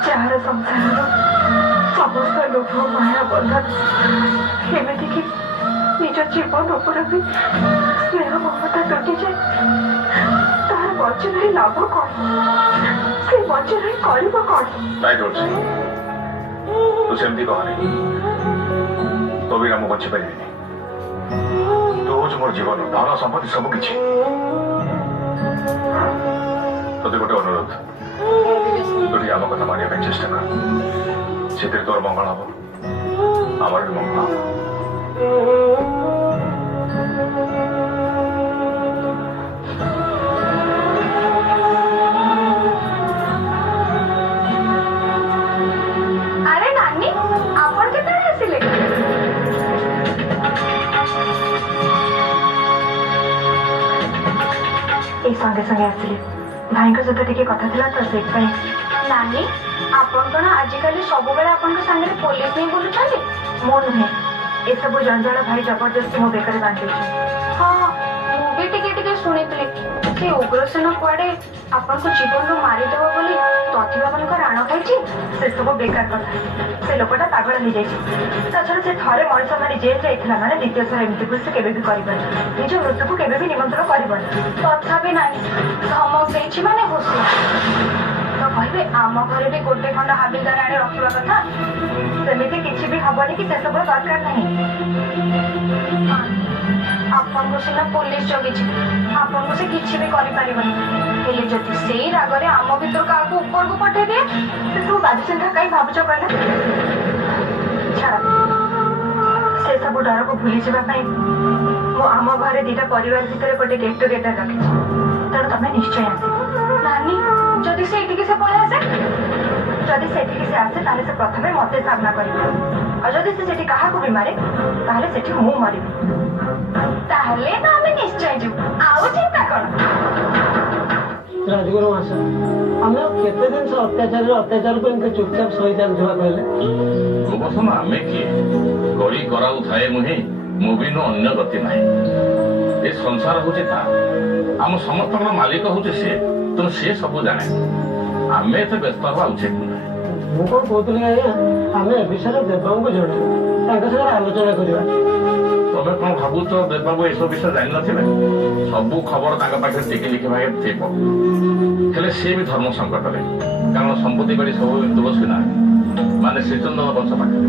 ଯାହାର ସଂସାରର ସମସ୍ତ ଲୋଭ ମାୟା ବନ୍ଧନ ଏମିତିକି ନିଜ ଜୀବନ ଉପରେ ବି ସ୍ନେହ ମମତା ତୁଟିଯାଏ, ତାହାର ବଞ୍ଚି ରହି ଲାଭ କଣ? ସେ ବଞ୍ଚି ରହି କରିବ କଣ? ନାଇଁ ତୁଳସୀ, ତୁ ସେମିତି କହନି। ତୋ ବିନା ମୁଁ ବଞ୍ଚିପାରିବିନି। ତୁ ହଉଛୁ ମୋର ଜୀବନ, ଧନ ସମ୍ପତ୍ତି ସବୁ କିଛି। ତୋତେ ଗୋଟେ ଅନୁରୋଧ, ପ୍ଲିଜ୍। তুই আমার কথা মানিয়ে নেওয়ার চেষ্টা কর, সেদিন তোর মঙ্গল হব, আমার মঙ্গল হব। ଆରେ ନାନୀ ଆପଣ କେତେବେଳେ ଆସିଲେ? ଏଇ ସଙ୍ଗେ ସଙ୍ଗେ ଆସିଲି, ଭାଇଙ୍କ ସହିତ ଟିକେ କଥା ଥିଲା ତ ସେଇଥିପାଇଁ। ନାନୀ ଆପଣ କଣ ଆଜିକାଲି ସବୁବେଳେ ଆପଣଙ୍କ ସାଙ୍ଗରେ ପୋଲିସ ନେଇ ବୁଲୁଛନ୍ତି? ମୁଁ ନୁହେଁ, ଏସବୁ ଜଞ୍ଜାଳ ଭାଇ ଜବରଦସ୍ତି ମୋ ବେକରେ ବାନ୍ଧିଛନ୍ତି। ହଁ ମୁଁ ବି ଟିକେ ଟିକେ ଶୁଣିଥିଲି ସେ ଉଗ୍ରସେନ କୁଆଡେ ଆପଣଙ୍କୁ ଜୀବନରୁ ମାରିଦେବ ବୋଲି ତଥିବାମାନଙ୍କ ରାଣ ଖାଇଛି। ସେସବୁ ବେକାର କଥା, ସେ ଲୋକଟା ପାଗଳ ହେଇଯାଇଛି। ତାଛଡା ସେ ଥରେ ମଣିଷ ମାରି ଜେଲ୍ ଯାଇଥିଲା ମାନେ ଦ୍ୱିତୀୟ ଥର ଏମିତି ଭୁଲ ସେ କେବେ ବି କରିବନି, ନିଜ ମୃତ୍ୟୁକୁ କେବେ ବି ନିମନ୍ତ୍ରଣ କରିବନି। ତଥାପି ନାହିଁ, ଧମକ ଦେଇଛି ମାନେ ହୁସିଆର। ତ କହିବେ ଆମ ଘରେ ବି ଗୋଟେ ଖଣ୍ଡ ହାବିଲଦାର ଆଣି ରଖିବା କଥା। ସେମିତି କିଛି ବି ହବନି କି ସେସବୁ ଦରକାର ନାହିଁ। ଆପଣଙ୍କୁ ସିନା ପୋଲିସ ଜଗିଛି, ଆପଣଙ୍କୁ ସେ କିଛି ବି କରିପାରିବନି। ହେଲେ ଯଦି ସେଇ ରାଗରେ ଆମ ଭିତରୁ କାହାକୁ ଉପରକୁ ପଠେଇଦିଏ, ସେସବୁ ବାଜୁ ଚିନ୍ତା କାହିଁ ଭାବୁଛ କହିଲେ? ଛାଡ, ସେସବୁ ଡରକୁ ଭୁଲିଯିବା ପାଇଁ ମୁଁ ଆମ ଘରେ ଦିଟା ପରିବାର ଭିତରେ ଗୋଟେ ଗେଟ୍ ଟୁଗେଦର ରଖିଛି। ତେଣୁ ତମେ ନିଶ୍ଚୟ ଆସିବ। ନାନୀ ଯଦି ସେଇଠିକି ସେ ପଳେଇ ଆସେ? ଯଦି ସେଠିକି ସେ ଆସେ ତାହେଲେ ସେ ପ୍ରଥମେ ମତେ ସାମ୍ନା କରିବ, ଆଉ ଯଦି ସେ ସେଠି କାହାକୁ ବି ମାରେ ତାହେଲେ ସେଠି ମୁଁ ମରିବି। ତାହେଲେ ତ ଆମେ ନିଶ୍ଚୟ ଯିବୁ, ଆଉ ଚିନ୍ତା କଣ? ରାଜଗୁରୁ ମାସ ଆମେ ଆଉ କେତେ ଜିନିଷ ଅତ୍ୟାଚାରକୁ ଏମିତି ଚୁପଚାପ ସହି ଚାଲୁଥିବା କହିଲେ? ଗୋବର୍ଦ୍ଧନ ଆମେ କିଏ? କରି କରାଉଥାଏ ମୁହିଁ, ମୁଁ ବି ନୁ ଅନ୍ୟ ଗତି ନାହିଁ। ଏ ସଂସାର ହଉଛି ତା, ଆମ ସମସ୍ତଙ୍କର ମାଲିକ ହଉଛି ସିଏ, ତେଣୁ ସିଏ ସବୁ ଜାଣେ। ଆମେ ଏତେ ବ୍ୟସ୍ତ ହବା ଉଚିତ ନୁହେଁ। ମୁଁ କଣ କହୁଥିଲି ଆଜ୍ଞା, ଆମେ ଏ ବିଷୟରେ ଦେବଙ୍କୁ ଜଣେଇବା, ତାଙ୍କ ସାଙ୍ଗରେ ଆଲୋଚନା କରିବା। ତମେ କଣ ଭାବୁଛ ଦେବବାବୁ ଏସବୁ ବିଷୟ ଜାଣିନଥିଲେ? ସବୁ ଖବର ତାଙ୍କ ପାଖରେ ଟିକେ ଲିଖି ଭାବେ ଥିବ। ହେଲେ ସିଏ ବି ଧର୍ମ ସଙ୍କଟରେ, କାରଣ ସମ୍ପତ୍ତି ବାଡି ସବୁ ତୁଳସୀ ନା ମାନେ ଶ୍ରୀଚନ୍ଦନ ବଂଶ ପାଖରେ।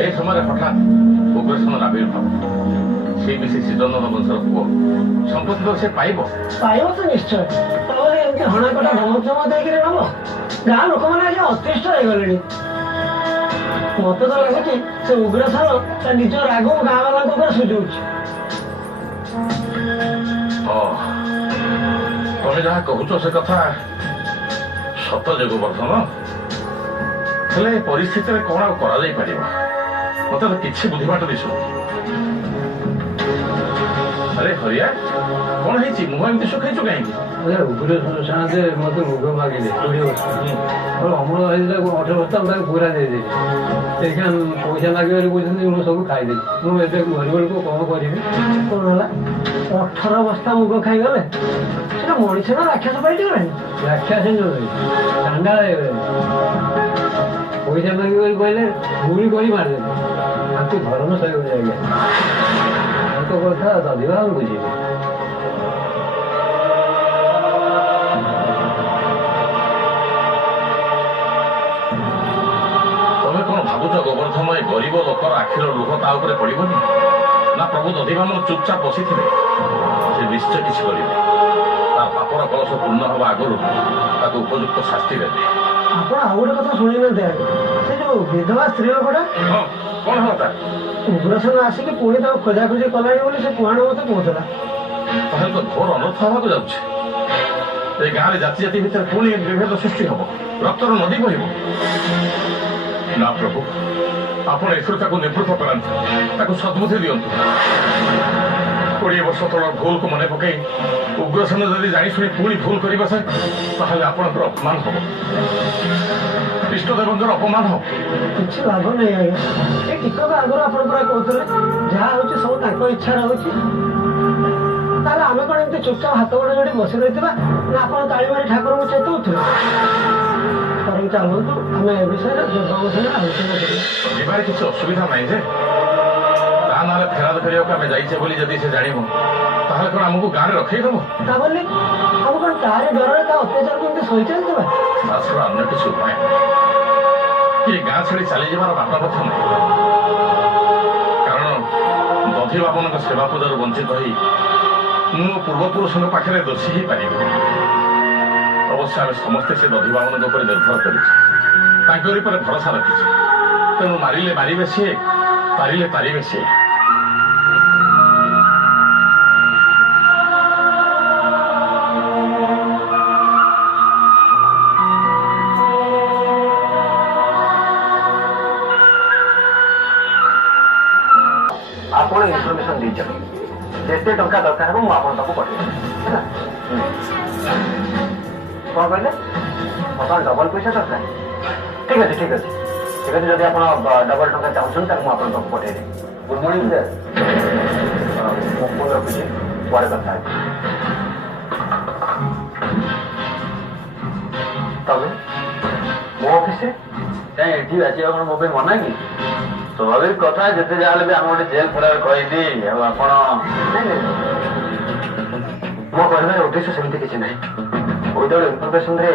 ଏହି ସମୟରେ ହଠାତ୍ ଉଗ୍ରସେନର ଆବିର୍ଭାବ, ସେ ବି ସେ ଶ୍ରୀଚନ୍ଦନ ବଂଶର ପୁଅ, ସମ୍ପତ୍ତି ତ ସେ ପାଇବ ତ ନିଶ୍ଚୟ। ତାହେଲେ ଏମିତି ହଣାକଟା ଧମକ ଦେଇକିରି ନବ? ଗାଁ ଲୋକମାନେ ଆଜି ଅତିଷ୍ଠ ହେଇଗଲେଣି। ମତେ ତ ଲାଗୁଛି ସେ ଉଗ୍ରସେନ ତା ନିଜ ରାଗ ଗାଁ ବାଲାଙ୍କ ଉପରେ ସୁଝଉଛି। ତମେ ଯାହା କହୁଛ ସେ କଥା ସତ ଯେ ଗୋବର୍ଦ୍ଧନ, ହେଲେ ଏ ପରିସ୍ଥିତିରେ କଣ ଆଉ କରାଯାଇ ପାରିବ? ମତେ ତ କିଛି ବୁଝିବାଟ ଦିଶୁନି। ଆରେ ହରିଆ, କଣ ହେଇଛି? ମୁହଁ ଏମିତି ଶୁଖେଇଛୁ କାହିଁକି? ଉଗ୍ରସେନ ଯେ ମତେ ମୁଗ ମାଗିଲେ 20 ବର୍ଷ ଅମଳ ହେଇଥିଲା 18 ବର୍ଷ ତାକୁ ପୁରା ଦେଇଦେଲି। ସେଇକା ପଇସା ମାଗିବାରେ କହୁଛନ୍ତି, ମୁଁ ସବୁ ଖାଇଦେଲି। ମୁଁ ଏବେ ଗରିବକୁ କଣ କରିବି? କଣ ହେଲା? 18 ବସ୍ତା ମୁଗ ଖାଇଗଲେ? ସେଟା ମଣିଷ ନା ରାକ୍ଷସ ପାଇଗଲାଣି? ରାକ୍ଷସ ନୁହେଁ, ଚାଣ୍ଡାଳ ହେଇଗଲାଣି। ପଇସା ମାଗିବାରେ କହିଲେ ଗୁଳି କରି ମାରିଦେଲେ। ତାଙ୍କୁ ଧର୍ମ ସହିବନି ଆଜ୍ଞା, ତାଙ୍କ କଥା ଦଧିବା ଆଉ ବୁଝିବି। ତମେ କଣ ଭାବୁଛ ଗୋବର୍ଦ୍ଧନ ଏ ଗରିବ ଲୋକର ଆଖିର ଲୁହ ତା ଉପରେ ପଡିବନି? ନା ପ୍ରଭୁ ଦଧିବାମନ ଚୁପଚାପ ବସିଥିବେ? ସେ ନିଶ୍ଚୟ କିଛି କରିବେ। ତା ପାପର କଳସ ପୂର୍ଣ୍ଣ ହେବା ଆଗରୁ ତାକୁ ଉପଯୁକ୍ତ ଶାସ୍ତି ଦେବେ। ଆପଣ ଆଉ ଗୋଟେ କଥା ଶୁଣିନାହାନ୍ତି ଆଜ୍ଞା, ସେ ଯୋଉ ବିଧବା ସ୍ତ୍ରୀ ଲୋକଟା ହଁ, କଣ ହେଲା ତା? ଉଗ୍ରସେନ ଆସିକି ପୁଣି ତାକୁ ଖୋଜାଖୋଜି କଲାଣି ବୋଲି ସେ ପୁରାଣ ମତେ କହୁଥିଲା। ତାହେଲେ ତ ଘୋର ଅନର୍ଥ ହେବାକୁ ଯାଉଛି। ଏ ଗାଁରେ ଜାତି ଜାତି ଭିତରେ ପୁଣି ବିଭେଦ ସୃଷ୍ଟି ହବ, ରକ୍ତର ନଦୀ ବହିବ। ନା ପ୍ରଭୁ, ଆପଣ ଏଥିରୁ ତାକୁ ନିବୃତ୍ତ କରାନ୍ତୁ, ତାକୁ ସଦ୍ବୁଦ୍ଧି ଦିଅନ୍ତୁ। 20 ବର୍ଷ ତଳର ଭୁଲକୁ ମନେ ପକେଇ ଉଗ୍ରସେନ ଯଦି ଜାଣିଶୁଣି ପୁଣି ଭୁଲ କରିବ ସେ, ତାହେଲେ ଆପଣଙ୍କର ଅପମାନ ହବ, ଇଷ୍ଟଦେବଙ୍କର ଅପମାନ ହବ। କିଛି ଲାଭ ନାହିଁ ଆଜ୍ଞା, ଏ ଟିକକ ଆଗରୁ ଆପଣ ପୁରା କହୁଥିଲେ ଯାହା ହଉଛି ସବୁ ତାଙ୍କ ଇଚ୍ଛାରେ ହଉଛି। ତାହେଲେ ଆମେ କଣ ଏମିତି ଚୁପଚାପ ହାତ ଗୋଡ ଯୋଡି ବସି ରହିଥିବା, ନା ଆପଣ ତାଳି ମାରି ଠାକୁରଙ୍କୁ ଚେତଉଥିଲେ? ବରଂ ଚାଲନ୍ତୁ ଆମେ ଏ ବିଷୟରେ ଦେବଙ୍କ ସାଙ୍ଗରେ ଆଲୋଚନା କରିବା। ଯିବାରେ କିଛି ଅସୁବିଧା ନାହିଁ ଯେ, ତା ନହେଲେ ଫେରାଦ କରିବାକୁ ଆମେ ଯାଇଛେ ବୋଲି ଯଦି ସେ ଜାଣିବ, ତାହେଲେ କଣ ଆମକୁ ଗାଁରେ ରଖେଇଦବ? ତା ବୋଲି ଆମେ କଣ ତାରି ଡରରେ ତା ଅତ୍ୟାଚାରକୁ ଏମିତି ସହି ଚାଲିଥିବା? ତା ଛଡା ଅନ୍ୟ କିଛି ଉପାୟ ନାହିଁ। ଏ ଗାଁ ଛାଡି ଚାଲିଯିବାର ବାଟ ମଧ୍ୟ ନାହିଁ, କାରଣ ଦଧିବାମନଙ୍କ ସେବା ପୂଜାରୁ ବଞ୍ଚିତ ହୋଇ ମୁଁ ପୂର୍ବପୁରୁଷଙ୍କ ପାଖରେ ଦୋଷୀ ହେଇପାରିବି। ଅବଶ୍ୟ ଆମେ ସମସ୍ତେ ସେ ଦଧିବାମନଙ୍କ ଉପରେ ନିର୍ଭର କରିଛୁ, ତାଙ୍କରି ଉପରେ ଭରସା ରଖିଛୁ। ତେଣୁ ମାରିଲେ ମାରିବେ ସିଏ, ପାରିଲେ ପାରିବେ ସିଏ। ଆପଣ ଇନଫର୍ମେସନ ଦେଇଛନ୍ତି, ଯେତେ ଟଙ୍କା ଦରକାର ହେବ ମୁଁ ଆପଣ ତାକୁ ପଠେଇବି ହେଲା। କଣ କହିଲେ? ବର୍ତ୍ତମାନ ଡବଲ ପଇସା ଦରକାର? ଠିକ ଅଛି ଠିକ ଅଛି ଠିକ ଅଛି, ଯଦି ଆପଣ ଡବଲ ଟଙ୍କା ଚାହୁଁଛନ୍ତି ତାହେଲେ ମୁଁ ଆପଣଙ୍କ ପାଖକୁ ପଠେଇଦେବି। ଗୁଡ ମର୍ଣ୍ଣିଂ ସାର୍, ମୁଁ ଫୋନ ରଖୁଛି, ପରେ କଥା ହେବି। ତମେ ମୋ ଅଫିସରେ କାଇଁ ଏଠି ଆସିବା କଣ ମୋ ପାଇଁ ମନା କି? ସ୍ୱାଭାବିକ କଥା, ଯେତେ ଯାହା ହେଲେ ବି ଆମେ ଗୋଟେ ଜେଲ୍ ଫେରାର କହିଦି। ଆଉ ଆପଣ ମୋ କହିବାର ଉଦ୍ଦେଶ୍ୟ ସେମିତି କିଛି ନାହିଁ। ୱିଦାଉଟ୍ ଇନଫର୍ମେସନରେ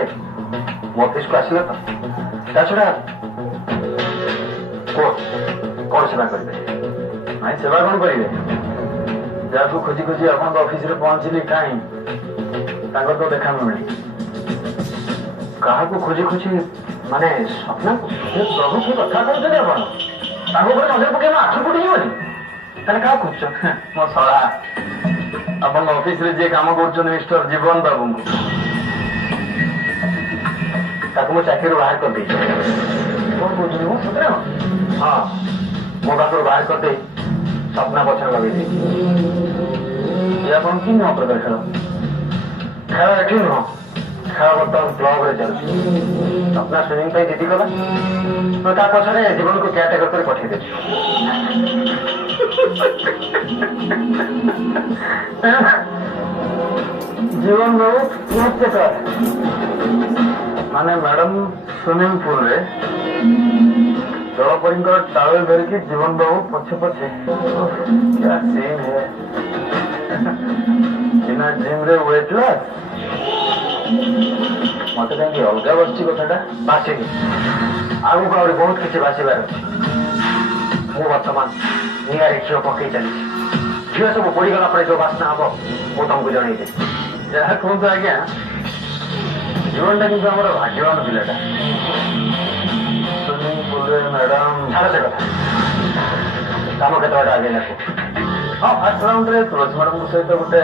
ମୋ ଅଫିସକୁ ଆସିଲ ତ, ତା ଛଡା କଣ ସେବା କରିବେ? ନାଇଁ ସେବା କଣ କରିବେ? ଯାହାକୁ ଖୋଜି ଖୋଜି ଆପଣଙ୍କ ଅଫିସରେ ପହଞ୍ଚିଲି, କାହିଁ ତାଙ୍କର ତ ଦେଖା ମିଳୁନି। କାହାକୁ ଖୋଜି ଖୋଜି ମାନେ ସ୍ୱପ୍ନକୁ? ପ୍ରଭୁ କି କଥା କହୁଛନ୍ତି ଆପଣ? ତାଙ୍କ ଉପରେ ନଜର ପକେଇବା ଆଖି ଫୁଟିଯିବନି? ତାହେଲେ କାହା ଖୋଜୁଛ? ମୋ ଶଳା, ଆପଣଙ୍କ ଅଫିସରେ ଯିଏ କାମ କରୁଛନ୍ତି ମିଷ୍ଟର ଜୀବନ ବାବୁଙ୍କୁ, ତାକୁ ମୁଁ ଚାକିରିରୁ ବାହାର କରିଦେଇଛି। କଣ କହୁଛନ୍ତି? ମୁଁ ସତରେ? ହଁ, ମୋ ପାଖରୁ ବାହାର କରିଦେଇ ସ୍ୱପ୍ନ ପଛରେ ଲଗେଇ ଦେଇଛି। ଇଏ ଆପଣ କି ନୂଆ ପ୍ରକାର ଖେଳ? ଖେଳ ଏଠି ନୁହଁ, ଖେଳ ବର୍ତ୍ତମାନ କ୍ଲବରେ ଚାଲୁଛି। ସ୍ୱପ୍ନ ସୁଇମିଂ ପାଇଁ ଜିଦି କଲା, ମୁଁ ତା ପଛରେ ଜୀବନକୁ କେୟାରଟେକର କରି ପଠେଇଦେବି। ଜୀବନ ବାବୁ କେୟାରଟେକର ମାନେ ମ୍ୟାଡାମ ସୁଇମିଂ ପୁଲରେ ଜଳପରୀଙ୍କର ଟାୱେଲ ଧରିକି ଜୀବନ ବାବୁ ପଛେ ପଛେ। क्या सीन है, बिना जिम रे वेट लॉस। ମତେ କାହିଁକି ଅଲଗା ବସିଛି କଥାଟା? ବାସିନି, ଆଗକୁ ଆହୁରି ବହୁତ କିଛି ବାସିବାର ଅଛି। ମୁଁ ବର୍ତ୍ତମାନ ନିଆଁରେ ଘିଅ ପକେଇ ଚାଲିଛି। ଘିଅ ସବୁ ପୋଡିଗଲା ପରେ ଯୋଉ ବାସ୍ନା ହବ ମୁଁ ତମକୁ ଜଣେଇଦେବି। ଯାହା କୁହନ୍ତୁ ଆଜ୍ଞା, ଜୀବନଟା କିନ୍ତୁ ଆମର ଭାଗ୍ୟବାନ ପିଲାଟା। ସୁଇମିଂ ପୁଲରେ ମ୍ୟାଡାମ, ଛାଡ଼ ସେ କଥା। କାମ କେତେବାଟ ଆଗେଇଲା? ହଁ, ଫାର୍ଷ୍ଟ ରାଉଣ୍ଡରେ ତୁଳସୀ ମ୍ୟାଡମଙ୍କ ସହିତ ଗୋଟେ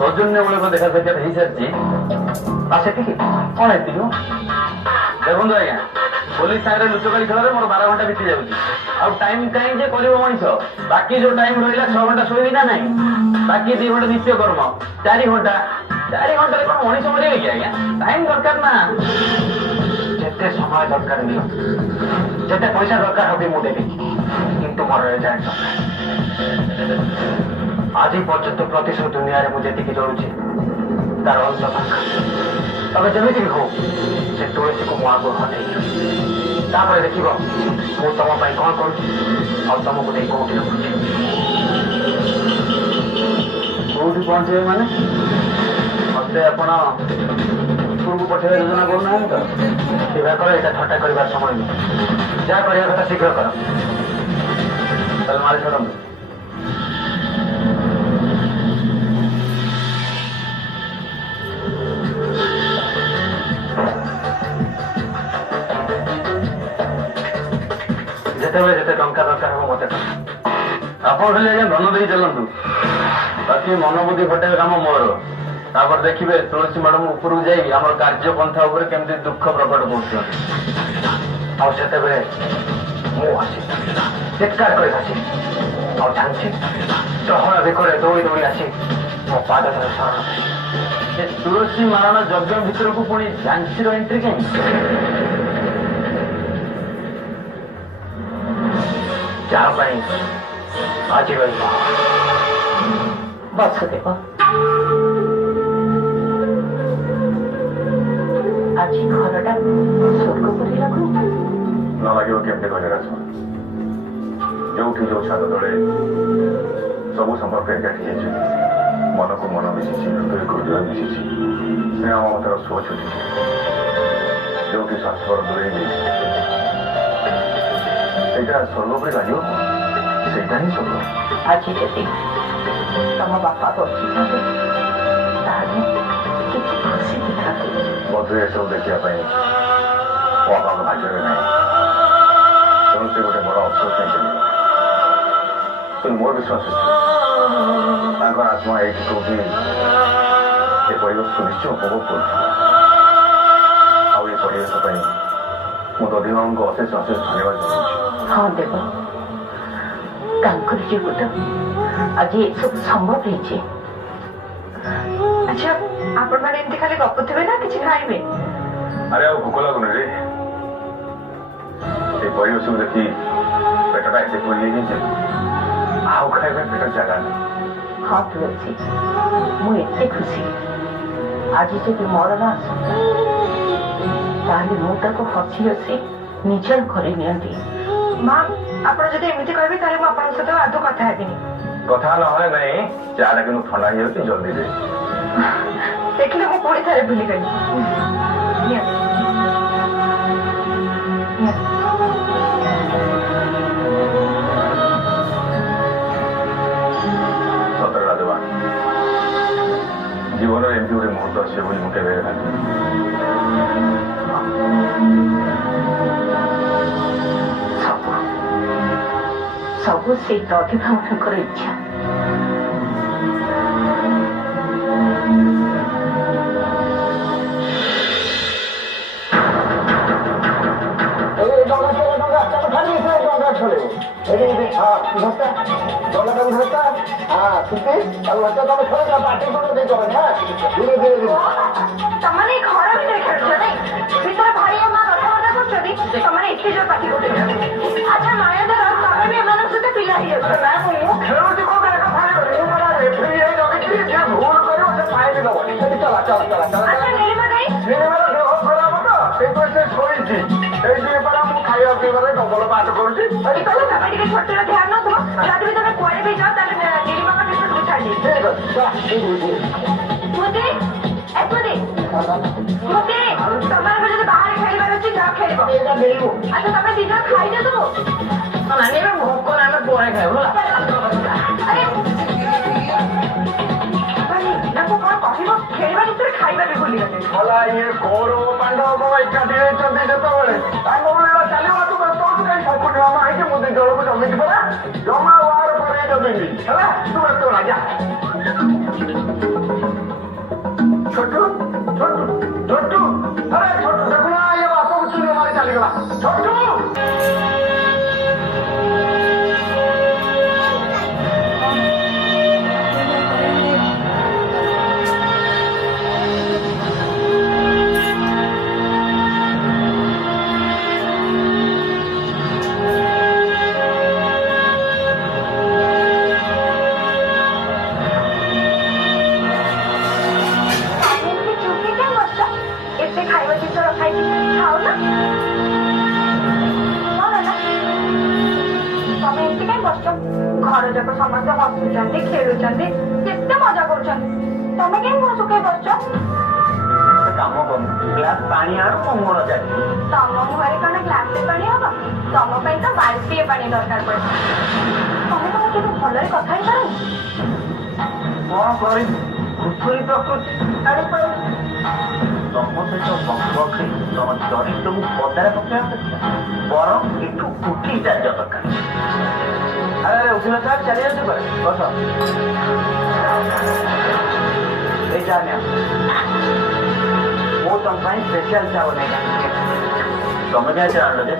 ସୌଜନ୍ୟମୂଳକ ଦେଖା ସାକ୍ଷାତ ହେଇସାରିଛି। ସେତିକି କଣ? ଏତିକି ଦେଖନ୍ତୁ ଆଜ୍ଞା, ପୋଲିସ ସାଙ୍ଗରେ ଲୁଚକାଳି ଖେଳରେ ମୋର 12 ଘଣ୍ଟା ବିତି ଯାଉଛି। ଆଉ ଟାଇମ କାହିଁ ଯେ କରିବ ମଣିଷ? ବାକି ଯୋଉ ଟାଇମ ରହିଲା 6 ଘଣ୍ଟା ଶୋଇବି ନା ନାହିଁ? ବାକି 2 ଘଣ୍ଟା ନିତ୍ୟ କର୍ମ, 4 ଘଣ୍ଟା। 4 ଘଣ୍ଟାରେ କଣ ମଣିଷ ମରିବେ କି ଆଜ୍ଞା? ଟାଇମ ଦରକାର ନା। ଯେତେ ସମୟ ଦରକାର ନିଅ, ଯେତେ ପଇସା ଦରକାର ହବି ମୁଁ ଦେବି, କିନ୍ତୁ ମୋର ରେଜଲ୍ଟ ଦରକାର। ଆଜି ପର୍ଯ୍ୟନ୍ତ ପ୍ରତିଶୋଧ ଦୁନିଆରେ ମୁଁ ଯେତିକି ଜଳୁଛି ତାର ଅନ୍ତ ପାଖ। ତମେ ଯେମିତି ବି ହଉ ସେ ତୁଳସୀକୁ ମୁଁ ଆଗକୁ ହଟେଇବି। ତାପରେ ଦେଖିବ ମୁଁ ତମ ପାଇଁ କଣ କରୁଛି ଆଉ ତମକୁ ନେଇ କୋଉଠି ରଖୁଛି। କୋଉଠି ପହଞ୍ଚିବେ ମାନେ? ମତେ ଆପଣ ଉପରକୁ ପଠେଇବା ଯୋଜନା କରୁନାହାନ୍ତି ତ? ଶୀଘ୍ର କର, ଏଇଟା ଥଟ୍ଟା କରିବାର ସମୟ ନୁହେଁ। ଯାହା କରିବା କଥା ଶୀଘ୍ର କର। ତାହେଲେ ମାରି ଛାଡ଼ନ୍ତୁ। ଯେତେବେଳେ ଯେତେ ଟଙ୍କା ଦରକାର ହବ ମତେ ଆପଣ ଖାଲି ଆଜ୍ଞା ଧନ ଦେଇ ଚାଲନ୍ତୁ, ବାକି ମନ ବୁଦ୍ଧି ଘଟାଇବା କାମ ମୋର। ତାପରେ ଦେଖିବେ ତୁଳସୀ ମ୍ୟାଡମ ଉପରକୁ ଯାଇ ଆମର କାର୍ଯ୍ୟ ପନ୍ଥା ଉପରେ କେମିତି ଦୁଃଖ ପ୍ରକଟ କରୁଛନ୍ତି। ଆଉ ସେତେବେଳେ ମୁଁ ଆସି ଚିତ୍କାର କରି ଆସି ଆଉ ଜାଣିଛି ଚହଳ ବିକରେ ଦୌଡ଼ି ଦୌଡ଼ି ଆସି ମୋ ପାଦ ଧର ଶରଣ। ସେ ତୁଳସୀ ମାରଣା ଯଜ୍ଞ ଭିତରକୁ ପୁଣି ଝାନ୍ସିର ଏଣ୍ଟ୍ରି କାହିଁକି? ଯାହା ପାଇଁ ଆଜି ରହିବ ବାସୁଦେବ, ଆଜି ଘରଟା ସ୍ୱର୍ଗ ପରି ଲାଗୁନି? ନ ଲାଗିବ କେମିତି କହିଲେ ରାଜ? ଯୋଉଠି ଯୋଉ ଛାତ ତଳେ ସବୁ ସମ୍ପର୍କ ଏକାଠି ହେଇଛି, ମନକୁ ମନ ମିଶିଛି, ହୃଦୟକୁ ହୃଦୟ ମିଶିଛି, ସ୍ନେହ ମମତାର ସୁଅ ଛୁଟିଛି। ଯୋଉଠି ସ୍ୱାର୍ଥର ଦୂରେଇ ଯାଇଛି, ସେଇଟା ସ୍ୱର୍ଗ ପରି ଲାଗିବ। ସେଇଟା ହିଁ ସ୍ୱର୍ଗ। ଆଜି ଯଦି ତମ ବାପା ବଞ୍ଚିଥାନ୍ତେ ତାହେଲେ ଖୁସି ଦେଖାନ୍ତୁ। ମଧୁ ଏସବୁ ଦେଖିବା ପାଇଁ ମୋ ବାପାଙ୍କ ଭାଗ୍ୟରେ ନାହିଁ। ତେଣୁ ସେ ଗୋଟେ ବଡ଼ ଅଫସୋସ ନେଇଛନ୍ତି। କିନ୍ତୁ ମୋର ବିଶ୍ୱାସ ଅଛି ତାଙ୍କର ଆତ୍ମା ଏଇଠି କୋଉଠି ଏ ପରିବେଶକୁ ନିଶ୍ଚୟ ଉପଭୋଗ କରୁଛି। ଆଉ ଏ ପରିବେଶ ପାଇଁ ମୁଁ ଦଧିବାବୁଙ୍କୁ ଅଶେଷ ଅଶେଷ ଧନ୍ୟବାଦ ଜଣାଉଛି। ହଁ ଦେବ, ତାଙ୍କର ଯୋଗୁଁ ତ ଆଜି ଏସବୁ ସମ୍ଭବ ହେଇଛି। ଆଚ୍ଛା, ଆପଣମାନେ ଏମିତି ଖାଲି ଗପୁଥିବେ ନା କିଛି ଖାଇବେ? ଆରେ ଆଉ ଭୋକ ଲାଗୁନି ରେ। এই ପରିବେଶକୁ ଦେଖି ପେଟଟା ଏତେ ପୁରି ହେଇଯାଇଛି ଆଉ ଖାଇବା ପେଟ ଜାଗା ନାହିଁ। ହଁ ତୁଳସୀ, ମୁଁ ଏତେ ଖୁସି। ଆଜି ଯଦି ମରଣ ଆସନ୍ତା ତାହେଲେ ମୁଁ ତାକୁ ହସି ହସି ନିଜର କରି ନିଅନ୍ତି। ମା, ଆପଣ ଯଦି ଏମିତି କହିବେ ତାହେଲେ ମୁଁ ଆପଣଙ୍କ ସହିତ ଆଦୌ କଥା ହେବିନି। କଥା ନହେଲେ ନାହିଁ, ଚାଟା କିନ୍ତୁ ଥଣ୍ଡା ହେଇଯାଉଛି, ଜଲ୍ଦି ଦେ। ଦେଖିଲେ ମୁଁ ପୁଣି ଥରେ ଭୁଲିଗଲି। ନିଅନ୍ତୁ। ନିଅନ୍ତୁ। ସତରେ ରାଜବା, ଜୀବନରେ ଏମିତି ଗୋଟେ ମୁହୂର୍ତ୍ତ ଆସିବ ବୋଲି ମୁଁ କେବେ ଭାବିନି। ସବୁ ସେଇ ଦଧିବାବୁଙ୍କର ଇଚ୍ଛା। ତମାନେ ଘର ଭିତରେ ଖେଳୁଛ ନାଇଁ? ଭିତରେ ଭାଇ ଓ ମା କଥାବାର୍ତ୍ତା କରୁଛନ୍ତି, ତମାନେ ଏତେ ଜୋର ପାଟି କରୁଛ। ଆଚ୍ଛା ମାୟାଧର, ତମେ ବି ଏମାନଙ୍କ ସହିତ ପିଲା ହେଇଯାଉଛ। ନା ମୁଁ ଖେଳୁଛି କଣ ପାଇଁ କଥା କରିବି? ମୁଁ ମାନେ ରେଫ୍ରି ହେଇ ରଖିଛି, ଯିଏ ଭୁଲ କରିବ ସେ ଫାଇନ ଦବନି। ଚଲା ଚଲା ଚଲା ଚଲା। ଆଚ୍ଛା ନୀଳିମା କାଇଁ? ସିନେମାର ଦେହ ଖରାପ ତ, ସେଇଥିପାଇଁ ସେ ଶୋଇଛି। ସେଇଥିପାଇଁ ପରା ମୁଁ ଖାଇବା ପିଇବାରେ ଡବଲ ପାଠ କରୁଛି। ତମେ ଟିକେ ଛୋଟର ଧ୍ୟାନ ନଥିବ, ଯଦି ବି ତମେ କୁଆଡେ ବି ଯାଅ ତାହେଲେ ନୀଳିମାଙ୍କ ନିକଟକୁ ଛାଡି। ଠିକ ଅଛି, ଚଲା। ସ୍ମୃତି, ଏ ସ୍ମୃତି, ସ୍ମୃତି, ତମର ଯଦି ବାହାରେ ଖେଳିବାର ଅଛି ଯାଅ ଖେଳିବ। ଆଚ୍ଛା ତମେ ଦି ଜଣ ଖାଇଦିଅ ସବୁ। ଭୋକ ନା ଆମେ ପରେ ଖାଇବୁ ହେଲା। ତାକୁ କଣ କହିବ? ଖେଳିବା ଭିତରେ ଖାଇବା ବି ଭୁଲିଗଲେ। ଭଲା ଇଏ କୌରବ ପାଣ୍ଡବ ଏକାଠି ହେଇଛନ୍ତି ଯେତେବେଳେ ତାଙ୍କ ଭଳିଆ ଚାଲିବା ତୁ ବ୍ୟସ୍ତ ହଉଛୁ କାହିଁ? ଶଙ୍କୁନି ମାମା ହେଇଛି ମୁଁ ଦି ଜଣକୁ ଜମିଛି ପରା, ଜମା ୱାର ପରେ ଜମିନି ହେଲା, ତୁ ବ୍ୟସ୍ତ ନା ଯା। ଛୋଟୁ ଛୋଟୁ ଛୋଟୁ, ଆରେ ଛୋଟୁ ଦେଖୁନା ଇଏ ବାପକୁ ଚୁନ ମାରି ଚାଲିଗଲା। ଛୋଟୁ ଏତେ ଖାଇବା ଜିନିଷ ରଖାଇଛି, ଖାଉ ନା? କଣ ହେଲା? ତମେ ଏମିତି କାଇଁ ବସିଛ? ଘର ଯାକ ସମସ୍ତେ ହସୁଛନ୍ତି, ଖେଳୁଛନ୍ତି, କେତେ ମଜା କରୁଛନ୍ତି। ତମେ କାଇଁ ମୁହଁ ଶୁଖେଇ ବସିଛ? କାମ କରୁନୁ, ଗ୍ଲାସ ପାଣି ଆଣୁ, ମୋ ମୁହଁ ଯାଏ। ତମ ମୁହଁରେ କଣ ଗ୍ଲାସେ ପାଣି ହବ? ତମ ପାଇଁ ତ ବାଲ୍ଟିଏ ପାଣି ଦରକାର ପଡେ। ତମେ କଣ କେବେ ଭଲରେ କଥା ହେଇପାରୁନି? କଣ କରିବି? ଘୁଷୁରୀ ପ୍ରକୃତି ଆଣି ପାରୁନି। ତମ ସହିତ ବଖି ତମ ଚରିତ୍ରକୁ ପଦାରେ ପକେଇବା ଅପେକ୍ଷା ବରଂ ଏଠୁ ଉଠି ଚାଲିବା ଦରକାର। ଆରେ ଉଠିଲ ସାର୍, ଚାଲି ଯାଉଛି ପରେ ବସ। ଏଇ ଚା ନିଅ, ମୁଁ ତମ ପାଇଁ ସ୍ପେଶାଲ ଚା ବନେଇକି ଆଣିଛି। ତମେ କାହିଁ ଚା ଆଣିଲ ଯେ?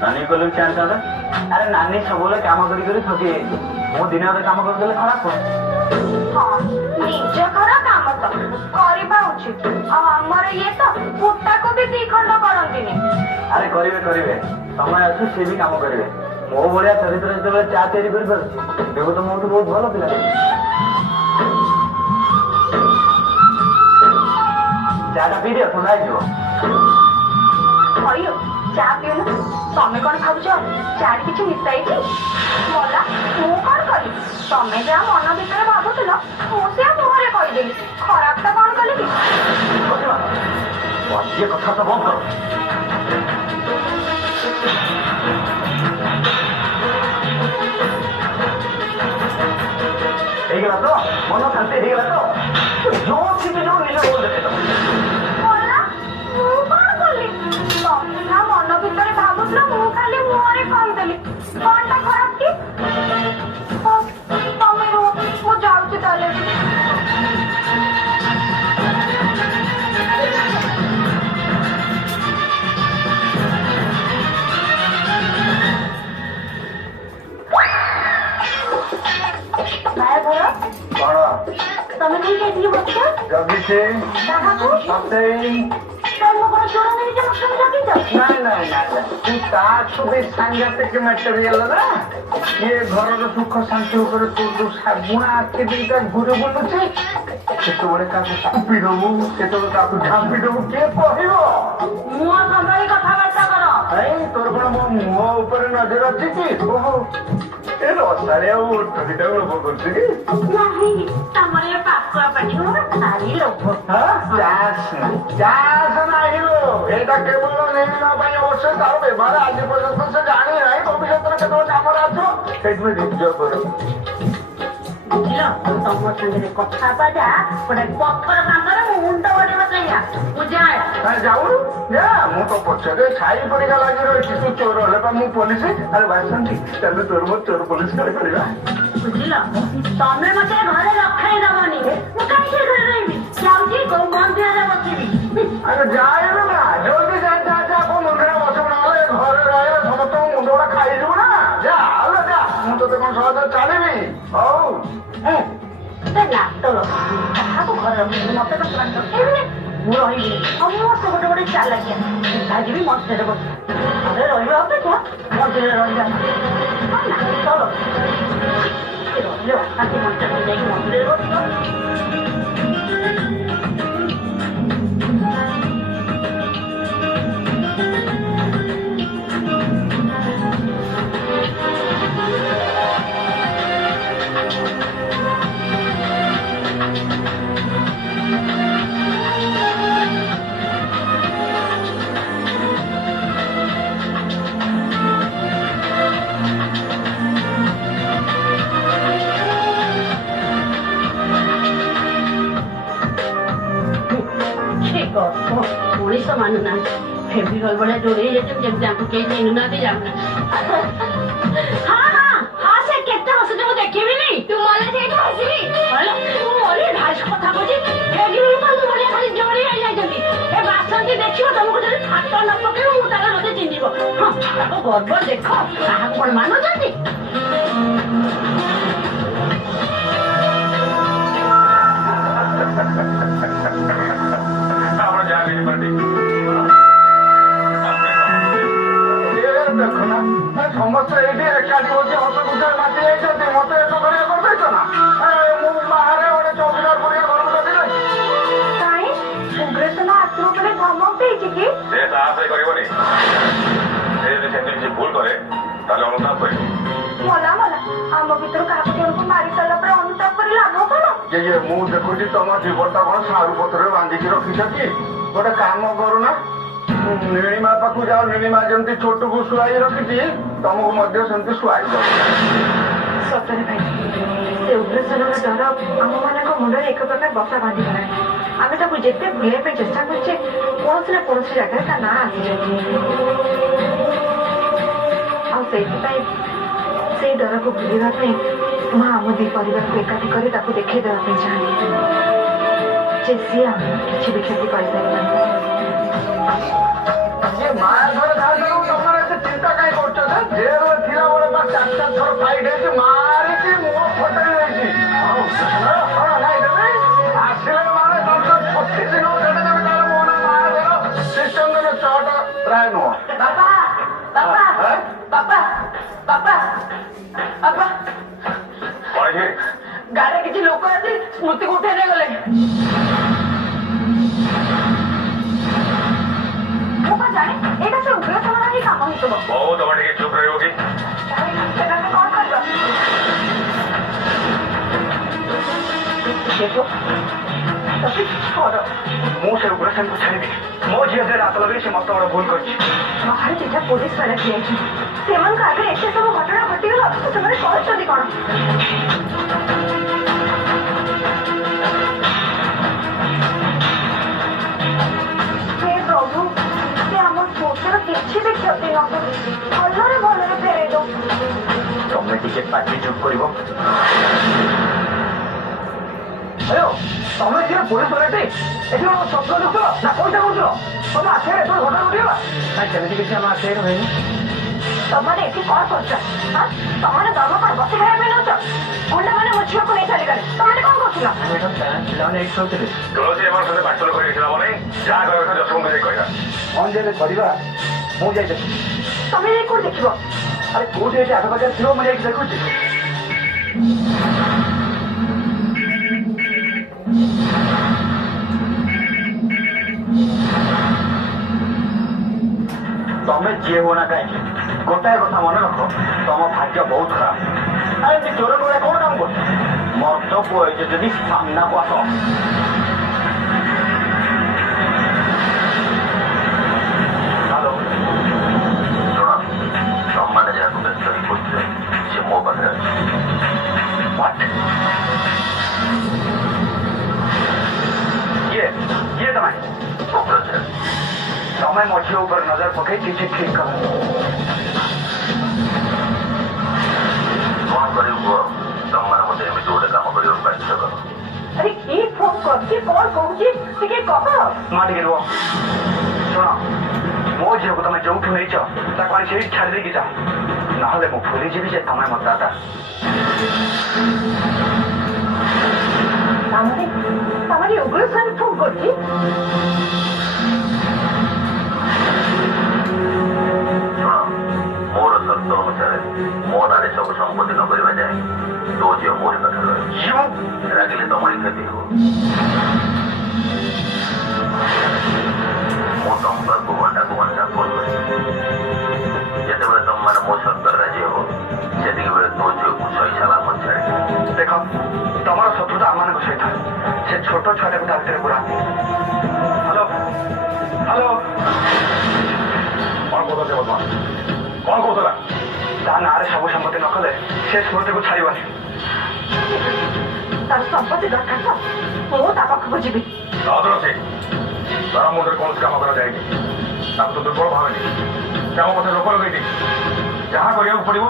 ନାନୀ କଲେ ବି ଚା ଆଣିଥାନ୍ତା। ଆରେ ନାନୀ ସବୁବେଳେ କାମ କରି କରି ଥକି ଯାଇଛି, ମୁଁ ଦିନେ ଅଧେ କାମ କରିଦେଲେ ଖରାପ କଣ? ହଁ, ନିଜ ଘର କାମ ତ କରିବା ଉଚିତ। ଆଉ ଆମର ଇଏ ତ କୁଟାକୁ ବି ଦି ଖଣ୍ଡ କରନ୍ତିନି। ଆରେ କରିବେ କରିବେ, ସମୟ ଅଛି ସେ ବି କାମ କରିବେ। ମୋ ଭଳିଆ ଚରିତ୍ର ଯେତେବେଳେ ଚା ତିଆରି କରିପାରୁଛି, ତେବେ ତ ମୋଠୁ ବହୁତ ଭଲ ପିଲା। ଚାଟା ପିଇଦିଅ, ଥଣ୍ଡା ହେଇଯିବ। ହଇଓ, ଚା ପିଉନ। ତମେ କଣ ଭାବୁଛ ଚାରେ କିଛି ମିଶାଇଛି? ମଲା, ମୁଁ କଣ କରିବି? ତମେ ଯାହା ମନ ଭିତରେ ଭାବୁଥିଲ ମୁଁ ସେଆ ମୁହଁରେ କହିଦେଲି। ଖରାପ ତ କଣ କଲି କି? ଇଏ କଥା ତ ବନ୍ଦ କର। ହେଇଗଲା ତ? ମନ ଶାନ୍ତି ହେଇଗଲା ତ? ଯୋଉଠିକି ଯୋଉ ନିଜ ବୋଉ ଦେଖେଇଦବ। କଲା ମୁଁ କଣ କଲି? ତମେ ନା ମନ ଭିତରେ ଭାବୁଥିଲ, ମୁଁ ଖାଲି ମୁହଁରେ କହିଦେଲି। କଣଟା ଖରାପ କି? ହଉ, ତମେ ରୁହ, ମୁଁ ଯାଉଛି ତାହେଲେ। ଭାଇ ଘର କଣ ତମେ ନେଇକି ଏଠିକି ବସିଛ? ଜଗିଛି କାହାକୁ? ମତେ? ତମ କଣ ଚୋର ନେଇକି ମତେ ଜଗିଛ? ନାଇଁ ନାଇଁ ନାଇଁ ତୁ ତାଠୁ ବି ସାଂଘାତିକ ମ୍ୟାଟେରିଆଲ ନା। ଇଏ ଘରର ସୁଖ ଶାନ୍ତି ଉପରେ ତୁ ଯୋଉ ଶାଗୁଣା ଆଖି ଦିଟା ଘୁରି ବୁଲୁଛି, କେତେବେଳେ କାହାକୁ କୁପି ଦବୁ, କେତେବେଳେ କାହାକୁ ଝାମ୍ପି ଦବୁ, କିଏ କହିବ? ମୁହଁ ସମ୍ଭାଳି କଥାବାର୍ତ୍ତା କର। ଏଇ ତୋର କଣ ମୋ ମୁହଁ ଉପରେ ନଜର ଅଛି କି? ଓହୋ, ଏ ରସାଳିଆ ଉଠୁଟା ଲୋଭ କରୁଛି କି? ନାହିଁ, ତମର ଏ ପାଖୁଆ ପାଟି ଭାରି ଲୋଭ। ଚାଷ ନାହିଁ ଲୋ, ଏଇଟା କେବଳ ନିର୍ଣ୍ଣୟ ପାଇଁ ଅବଶ୍ୟ। ତାର ବ୍ୟବହାର ଆଜି ପର୍ଯ୍ୟନ୍ତ ସେ ଜାଣି ନାହିଁ, ଭବିଷ୍ୟତରେ କେତେବେଳେ କାମରେ ଆସିବ, ସେଇଥିପାଇଁ ରିଜର୍ଭ କରେ। ବୁଝିଲ, ତମ ସାଙ୍ଗରେ କଥା ହେବା ଯା ଗୋଟେ ପଥର କାମରେ ମୁଁ ମୁଣ୍ଡ ବଢିବ ସେଇଆ। ମୁଁ ଯାଏ। ଯାଉନୁ ଯା, ମୁଁ ତ ପଛରେ ଛାଇ ପରିକା ଲାଗି ରହିଛି। ତୁ ଚୋର ହେଲେ ବା ମୁଁ ପୋଲିସ। ଆରେ ବାସନ୍ତି, ତାହେଲେ ତୋର ମୋ ଚୋର ପୋଲିସ କରିବା। ବୁଝିଲ, ତମେ ମତେ ଘରେ ରଖେଇ ଦବନି। ମୁଁ କାହିଁକି ଘରେ ରହିବି? ଯାଉଛି କୋଉ ମନ୍ଦିରରେ ବସିବି। ଆରେ ଯାଏନ ନା, ଜଲ୍ଦି ଯା ଯା ଯା, କୋଉ ମନ୍ଦିରରେ ବସିବୁ, ନହେଲେ ଘରେ ରହିଲେ ସମସ୍ତଙ୍କ ମୁଣ୍ଡ ଗୁଡା ଖାଇଯିବୁ ନା। ଯା ହେଲେ ଯା, ମୁଁ ତତେ କଣ ସହଜରେ ଛାଡ଼ିବି? ହଉ ନାଟକ କାହାକୁ ଘରେ ରଖିବି? ମତେ ତ ରଖେଇବିନି, ମୁଁ ରହିବିନି। ସମସ୍ତେ ଗୋଟେ ଗୋଟେ ଚାଲାକିଆ ସିଧା ଯିବି ମନ୍ଦିରରେ ବସିବି। ଘରେ ରହିବା ଅପେକ୍ଷା ମନ୍ଦିରରେ ରହିବା ନାଟକ ରହିଲେ ଅଶାନ୍ତି ମନ୍ଦିରରେ ଯାଇକି ମନ୍ଦିରରେ ବସିବ। ମଣିଷ ମାନୁନାହାନ୍ତି, ଫେଭିକଲ ଭଳିଆ ଯୋଡେଇ ଯାଇଛନ୍ତି ଯେମିତି ଆମକୁ କେହି ଚିହ୍ନୁନାହାନ୍ତି, ଜାଣୁନାହାନ୍ତି। ହଁ ସେ କେତେ ବସୁଛି ମୁଁ ଦେଖିବିନି। ତୁ ମଲେ ସେଇଠୁ ଆସିବି। ମୁଁ ମଲି ଭାଇ କଥା କହୁଛି। ଫେଭିକଲ ତମ ଭଳିଆ ଖାଲି ଯୋଡେଇ ହେଇଯାଇଛନ୍ତି। ଏ ବାସନ୍ତି ଦେଖିବ, ତମକୁ ଯଦି ହାତ ନ ପକେଇବ ମୁଁ ତାହେଲେ ମତେ ଚିହ୍ନିବ। ହଁ, ତାକୁ ଗର୍ବ ଦେଖ, କାହାକୁ କଣ ମାନୁଛନ୍ତି? ଦେଖୁନା, ସମସ୍ତେ ଏଇଠି ଏକାଠି ହଉଛି, ହସ ଖୁସିରେ ମାତି ଯାଇଛନ୍ତି। ମତେ ଏକ କରିବା କରିଦେଇଛ ନା। ମୁଁ ବାହାରେ ଗୋଟେ ଚୌକିଦାର ପରିକା ଘରକୁ ରଖିଦେବି। କାହିଁ ଉଗ୍ରସେନ ଆତ୍ମ ଉପରେ ଧମକ ଦେଇଛି କି? ସେ ସାହସ କରିବନି। ସେ ଯଦି ସେମିତି କିଛି ଭୁଲ କରେ ତାହେଲେ ଅନୁତାପ କରିବ। ମଲା ଆମ ଭିତରୁ କାହାକୁ ଜଣକୁ ମାରି ସାରିଲା ପରେ ଅନୁତାପ କରି ଲାଭ କଣ? ମୁଁ ଦେଖୁଛି ତମ ଜୀବନଟା କଣ ସାରୁ ପତ୍ରରେ ବାନ୍ଧିକି ରଖିଛ କି? ଗୋଟେ କାମ କରୁନା, ନୀଳିମା ପାଖକୁ ଯାଅ। ନୀଳିମା ଯେମିତି ଛୋଟକୁ ଶୁଆଇ ରଖିଛି, ତମକୁ ମଧ୍ୟ ସେମିତି ଶୁଆଇ ଦବ। ସତରେ ଭାଇ, ସେ ଉଗ୍ରସେନର ଡର ଆମମାନଙ୍କ ମୁଣ୍ଡରେ ଏକ ପ୍ରକାର ବସା ବାନ୍ଧିଗଲାଣି। ଆମେ ତାକୁ ଯେତେ ଭୁଲିବା ପାଇଁ ଚେଷ୍ଟା କରୁଛେ, କୌଣସି ନା କୌଣସି ଜାଗାରେ ତା ନାଁ ଆସିଯାଉଛି। ଆଉ ସେଇଥିପାଇଁ ସେଇ ଡରକୁ ଭୁଲିବା ପାଇଁ ମା ଆମ ଦି ପରିବାରକୁ ଏକାଠି କରି ତାକୁ ଦେଖେଇ ଦେବା ପାଇଁ ଚାହାନ୍ତି ଯେ ସିଏ ଆମକୁ କିଛି ବି କ୍ଷତି କରିପାରିବନି। ମାୟା ଧରେ ଧାରିଦେବୁ, ତମର ଏତେ ଚିନ୍ତା କାହିଁ କରୁଛ? ଜେଲରେ ଥିଲାବେଳେ ବା 4 ଥର ଫାଇଟ୍ ହେଇଛି, ମାରିଛି, ମୁହଁ ଫଟେଇ ଦେଇଛି। ଆସିଲେ ମାନେ 36 ନୋଟ ଦେବେ, ତାର ମୋ ନା ମାୟା ଧର ସିଷ୍ଟମ ଦେବେ 6ଟା ପ୍ରାୟ ନୁହଁ। ବାପା ବାପା ବାପା ବାପା ବାପା, ଗାଡିରେ କିଛି ଲୋକ ଆସି ସ୍ମୃତିକୁ ଉଠେଇ ନେଇଗଲେ। ମୁଁ କଣ ଜାଣେ, ଏଇଟା ସେ ଉଗ୍ରସେନର ହିଁ କାମ ହେଇଥିବ। ହଉ, ତମେ ଟିକେ ଚୁପ ରହିବ କି? ସେଟା କଣ କରିବ? ମୁଁ ସେ ଉଗ୍ରସେନକୁ ଛାଡ଼ିବି। ମୋ ଝିଅ ଦେହରେ ହାତ ଲଗେଇ ସେ ମତ ବଡ ଭୁଲ କରିଛି। ବାହାରେ ଦିଟା ପୋଲିସ ବାଲା ଠିଆ ହେଇଛନ୍ତି। ସେମାନଙ୍କ ଆଗରେ ଏତେ ସବୁ ଘଟଣା ଘଟିଗଲା, ସେମାନେ କରୁଛନ୍ତି କଣ? କିଛି ବି କ୍ଷତି ନ କରୁ ଭଲରେ ଭଲରେ ଫେରେଇ ଦଉ। ତମେ ଟିକେ ପାଟି ଚୁପ୍ କରିବ। ହ୍ୟାଲୋ, ତମେ କିଏ ପୋଲିସ ବାଲାଟି? ଏଠି ସ୍ୱପ୍ନ ଦେଖୁଛ ନା ପଇସା କରୁଛ? ତମ ଆଖରେ ଏଥର ଘଟଣା ଘଟିଗଲା? ନାଇଁ ସେମିତି କିଛି ଆମ ଆଖରେ ହେଇନି। ତମମାନେ ଏଠି କଣ କରୁଛ? ତମମାନେ ଦରମା କଣ ବସି ଖାଇବା ପାଇଁ ନେଉଛ? ଗୁଣ୍ଡାମାନେ ମୋ ଝିଅକୁ ନେଇ ଚାଲିଗଲେ, ତମମାନେ କଣ କରୁଥିଲ? ପିଲାମାନେ ଏଇଠି ଶୋଉଥିଲେ। ତୁଳସୀ ଏମାନଙ୍କ ସହିତ ପାଠନ କରିଥିଲା ମାନେ ଯାହା କହିବା ଯଶବନ୍ତ ଯାଇ କହିବା। କଣ ଯେ କରିବା ମୁଁ ଯାଇ ଦେଖୁଛି। ତମେ ଯାଇ କୋଉଠି ଦେଖିବ? ଆରେ କୋଉଠି ଏଠି ଆଖପାଖରେ ଥିବ ମୁଁ ଯାଇକି ଦେଖୁଛି। ତମେ ଯିଏ ହୁଅ ନା କାହିଁକି ଗୋଟାଏ କଥା ମନେ ରଖ, ତମ ଭାଗ୍ୟ ବହୁତ ଖରାପ। ଆରେ ଏମିତି ଚୋର ଗୁଡା କଣ କାମ କରୁଛ? ମର୍ଦ୍ଦ ପୁଅ ହେଇଛ ଯଦି ସାମ୍ନାକୁ ଆସ। ହ୍ୟାଲୋ, ଶୁଣ, ତମମାନେ ଯାହାକୁ ବ୍ୟସ୍ତ ହେଇ ବୁଝୁଛ ସେ ମୋ ପାଖରେ ଅଛି। କିଏ କିଏ ତମେ? ତମେ ମୋ ଝିଅ ଉପରେ ନଜର ପକେଇ କିଛି ଠିକ କର। କଣ କରିବୁ କୁହ? ତମମାନେ ମତେ ଏମିତି ଗୋଟେ କାମ କରିବାକୁ ବାଧ୍ୟ କର। ଆରେ କିଏ ଫୋନ କରୁଛି, କଣ କହୁଛି ଟିକେ କହ। ମା ଟିକେ ରୁହ। ଶୁଣ, ମୋ ଝିଅକୁ ତମେ ଯୋଉଠୁ ନେଇଛ ତାକୁ ଆଣି ସେଇଠି ଛାଡ଼ି ଦେଇକି ଯାଅ, ନହେଲେ ମୁଁ ଭୁଲିଯିବି ଯେ ତମେ ମୋ ଦାଦା। ତାମାନେ ଉଗ୍ର ସାର୍ ଫୋନ କରୁଛି। ମୋର ସର୍ତ୍ତ ଅନୁସାରେ ମୋ ନାଁରେ ସବୁ ସମ୍ପତ୍ତି ନ କରିବା ଯାଏ ତୋ ଝିଅ ମୋରି ପାଖରେ ରହିବ। ରାଗିଲେ ତମରି କ୍ଷତି ହବ। ମୁଁ ତମ ପାଖକୁ ଘଣ୍ଟାକୁ ଘଣ୍ଟା ଫୋନ କରିବି। ଯେତେବେଳେ ତମମାନେ ମୋ ସର୍ତ୍ତରେ ରାଜି ହବ ସେତିକି ବେଳେ ତୋ ଝିଅକୁ ସହି ସାଲା ମତ ଛାଡି। ଦେଖ, ତମର ଶତ୍ରୁତା ଆମମାନଙ୍କ ସହିତ, ସେ ଛୋଟ ଛୁଆଟାକୁ ତା ଭିତରେ ପୁରା। ହ୍ୟାଲୋ ହ୍ୟାଲୋ, କଣ କହୁଛ ବର୍ତ୍ତମାନ? କଣ କହୁଥିଲା? ତା ନାଁରେ ସବୁ ସମ୍ପତ୍ତି ନ କଲେ ସେ ସ୍ମୃତିକୁ ଛାଡ଼ିବନି। ତାର ସମ୍ପତ୍ତି ଦରକାର ତ ମୁଁ ତା ପାଖକୁ ଯିବି। ତାର ମୁଣ୍ଡରେ କୌଣସି କାମ କରାଯାଏନି। ତାକୁ ତ ଦୁର୍ବଳ ଭାବେନି। କାମ ପଛରେ ଲୋକ ଲଗେଇନି। ଯାହା କରିବାକୁ ପଡିବ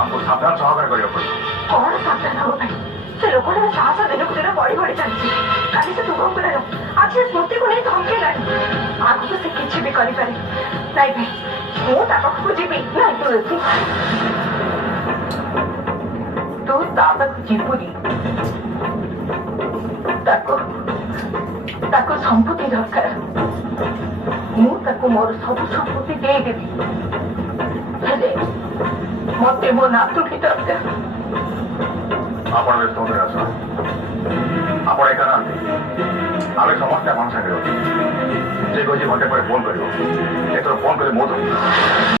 ଆମକୁ ସାବଧାନ ସହକାରେ କରିବାକୁ ପଡିବ। କଣ ସାବଧାନ ହବ ଭାଇ? ସେ ଲୋକଟାର ସାହସ ଦିନକୁ ଦିନ ବଢି ବଢି ଚାଲିଛି। କାଲି ସେ ତୁମକୁ ନେଲ, ଆଜି ସେ ସ୍ମୃତିକୁ ନେଇ ଧମକେଇଲାଣି। ଆଗକୁ ସେ କିଛି ବି କରିପାରେ। ନାଇଁ ଭାଇ, ମୁଁ ତା ପାଖକୁ ଯିବି। ନାଇଁ ତୁଳସୀ, ତୁ ତା ପାଖକୁ ଯିବୁନି। ତାକୁ ସମ୍ପତ୍ତି ଦରକାର। ମୁଁ ତାକୁ ମୋର ସବୁ ସମ୍ପତ୍ତି ଦେଇଦେବି, ହେଲେ ମତେ ମୋ ନାତୁଣୀ ଦରକାର। ଆପଣ ବ୍ୟସ୍ତ ହୁଅନ୍ତୁ ଆସ। ଆପଣ ଏକା ନାହାନ୍ତି, ଆମେ ସମସ୍ତେ ଆପଣଙ୍କ ସାଙ୍ଗରେ ଅଛୁ। ସେ କହିଛି ଘଣ୍ଟେ ପରେ ଫୋନ କରିବ। ଏଥର ଫୋନ କଲେ ମୁଁ ଧରିବି।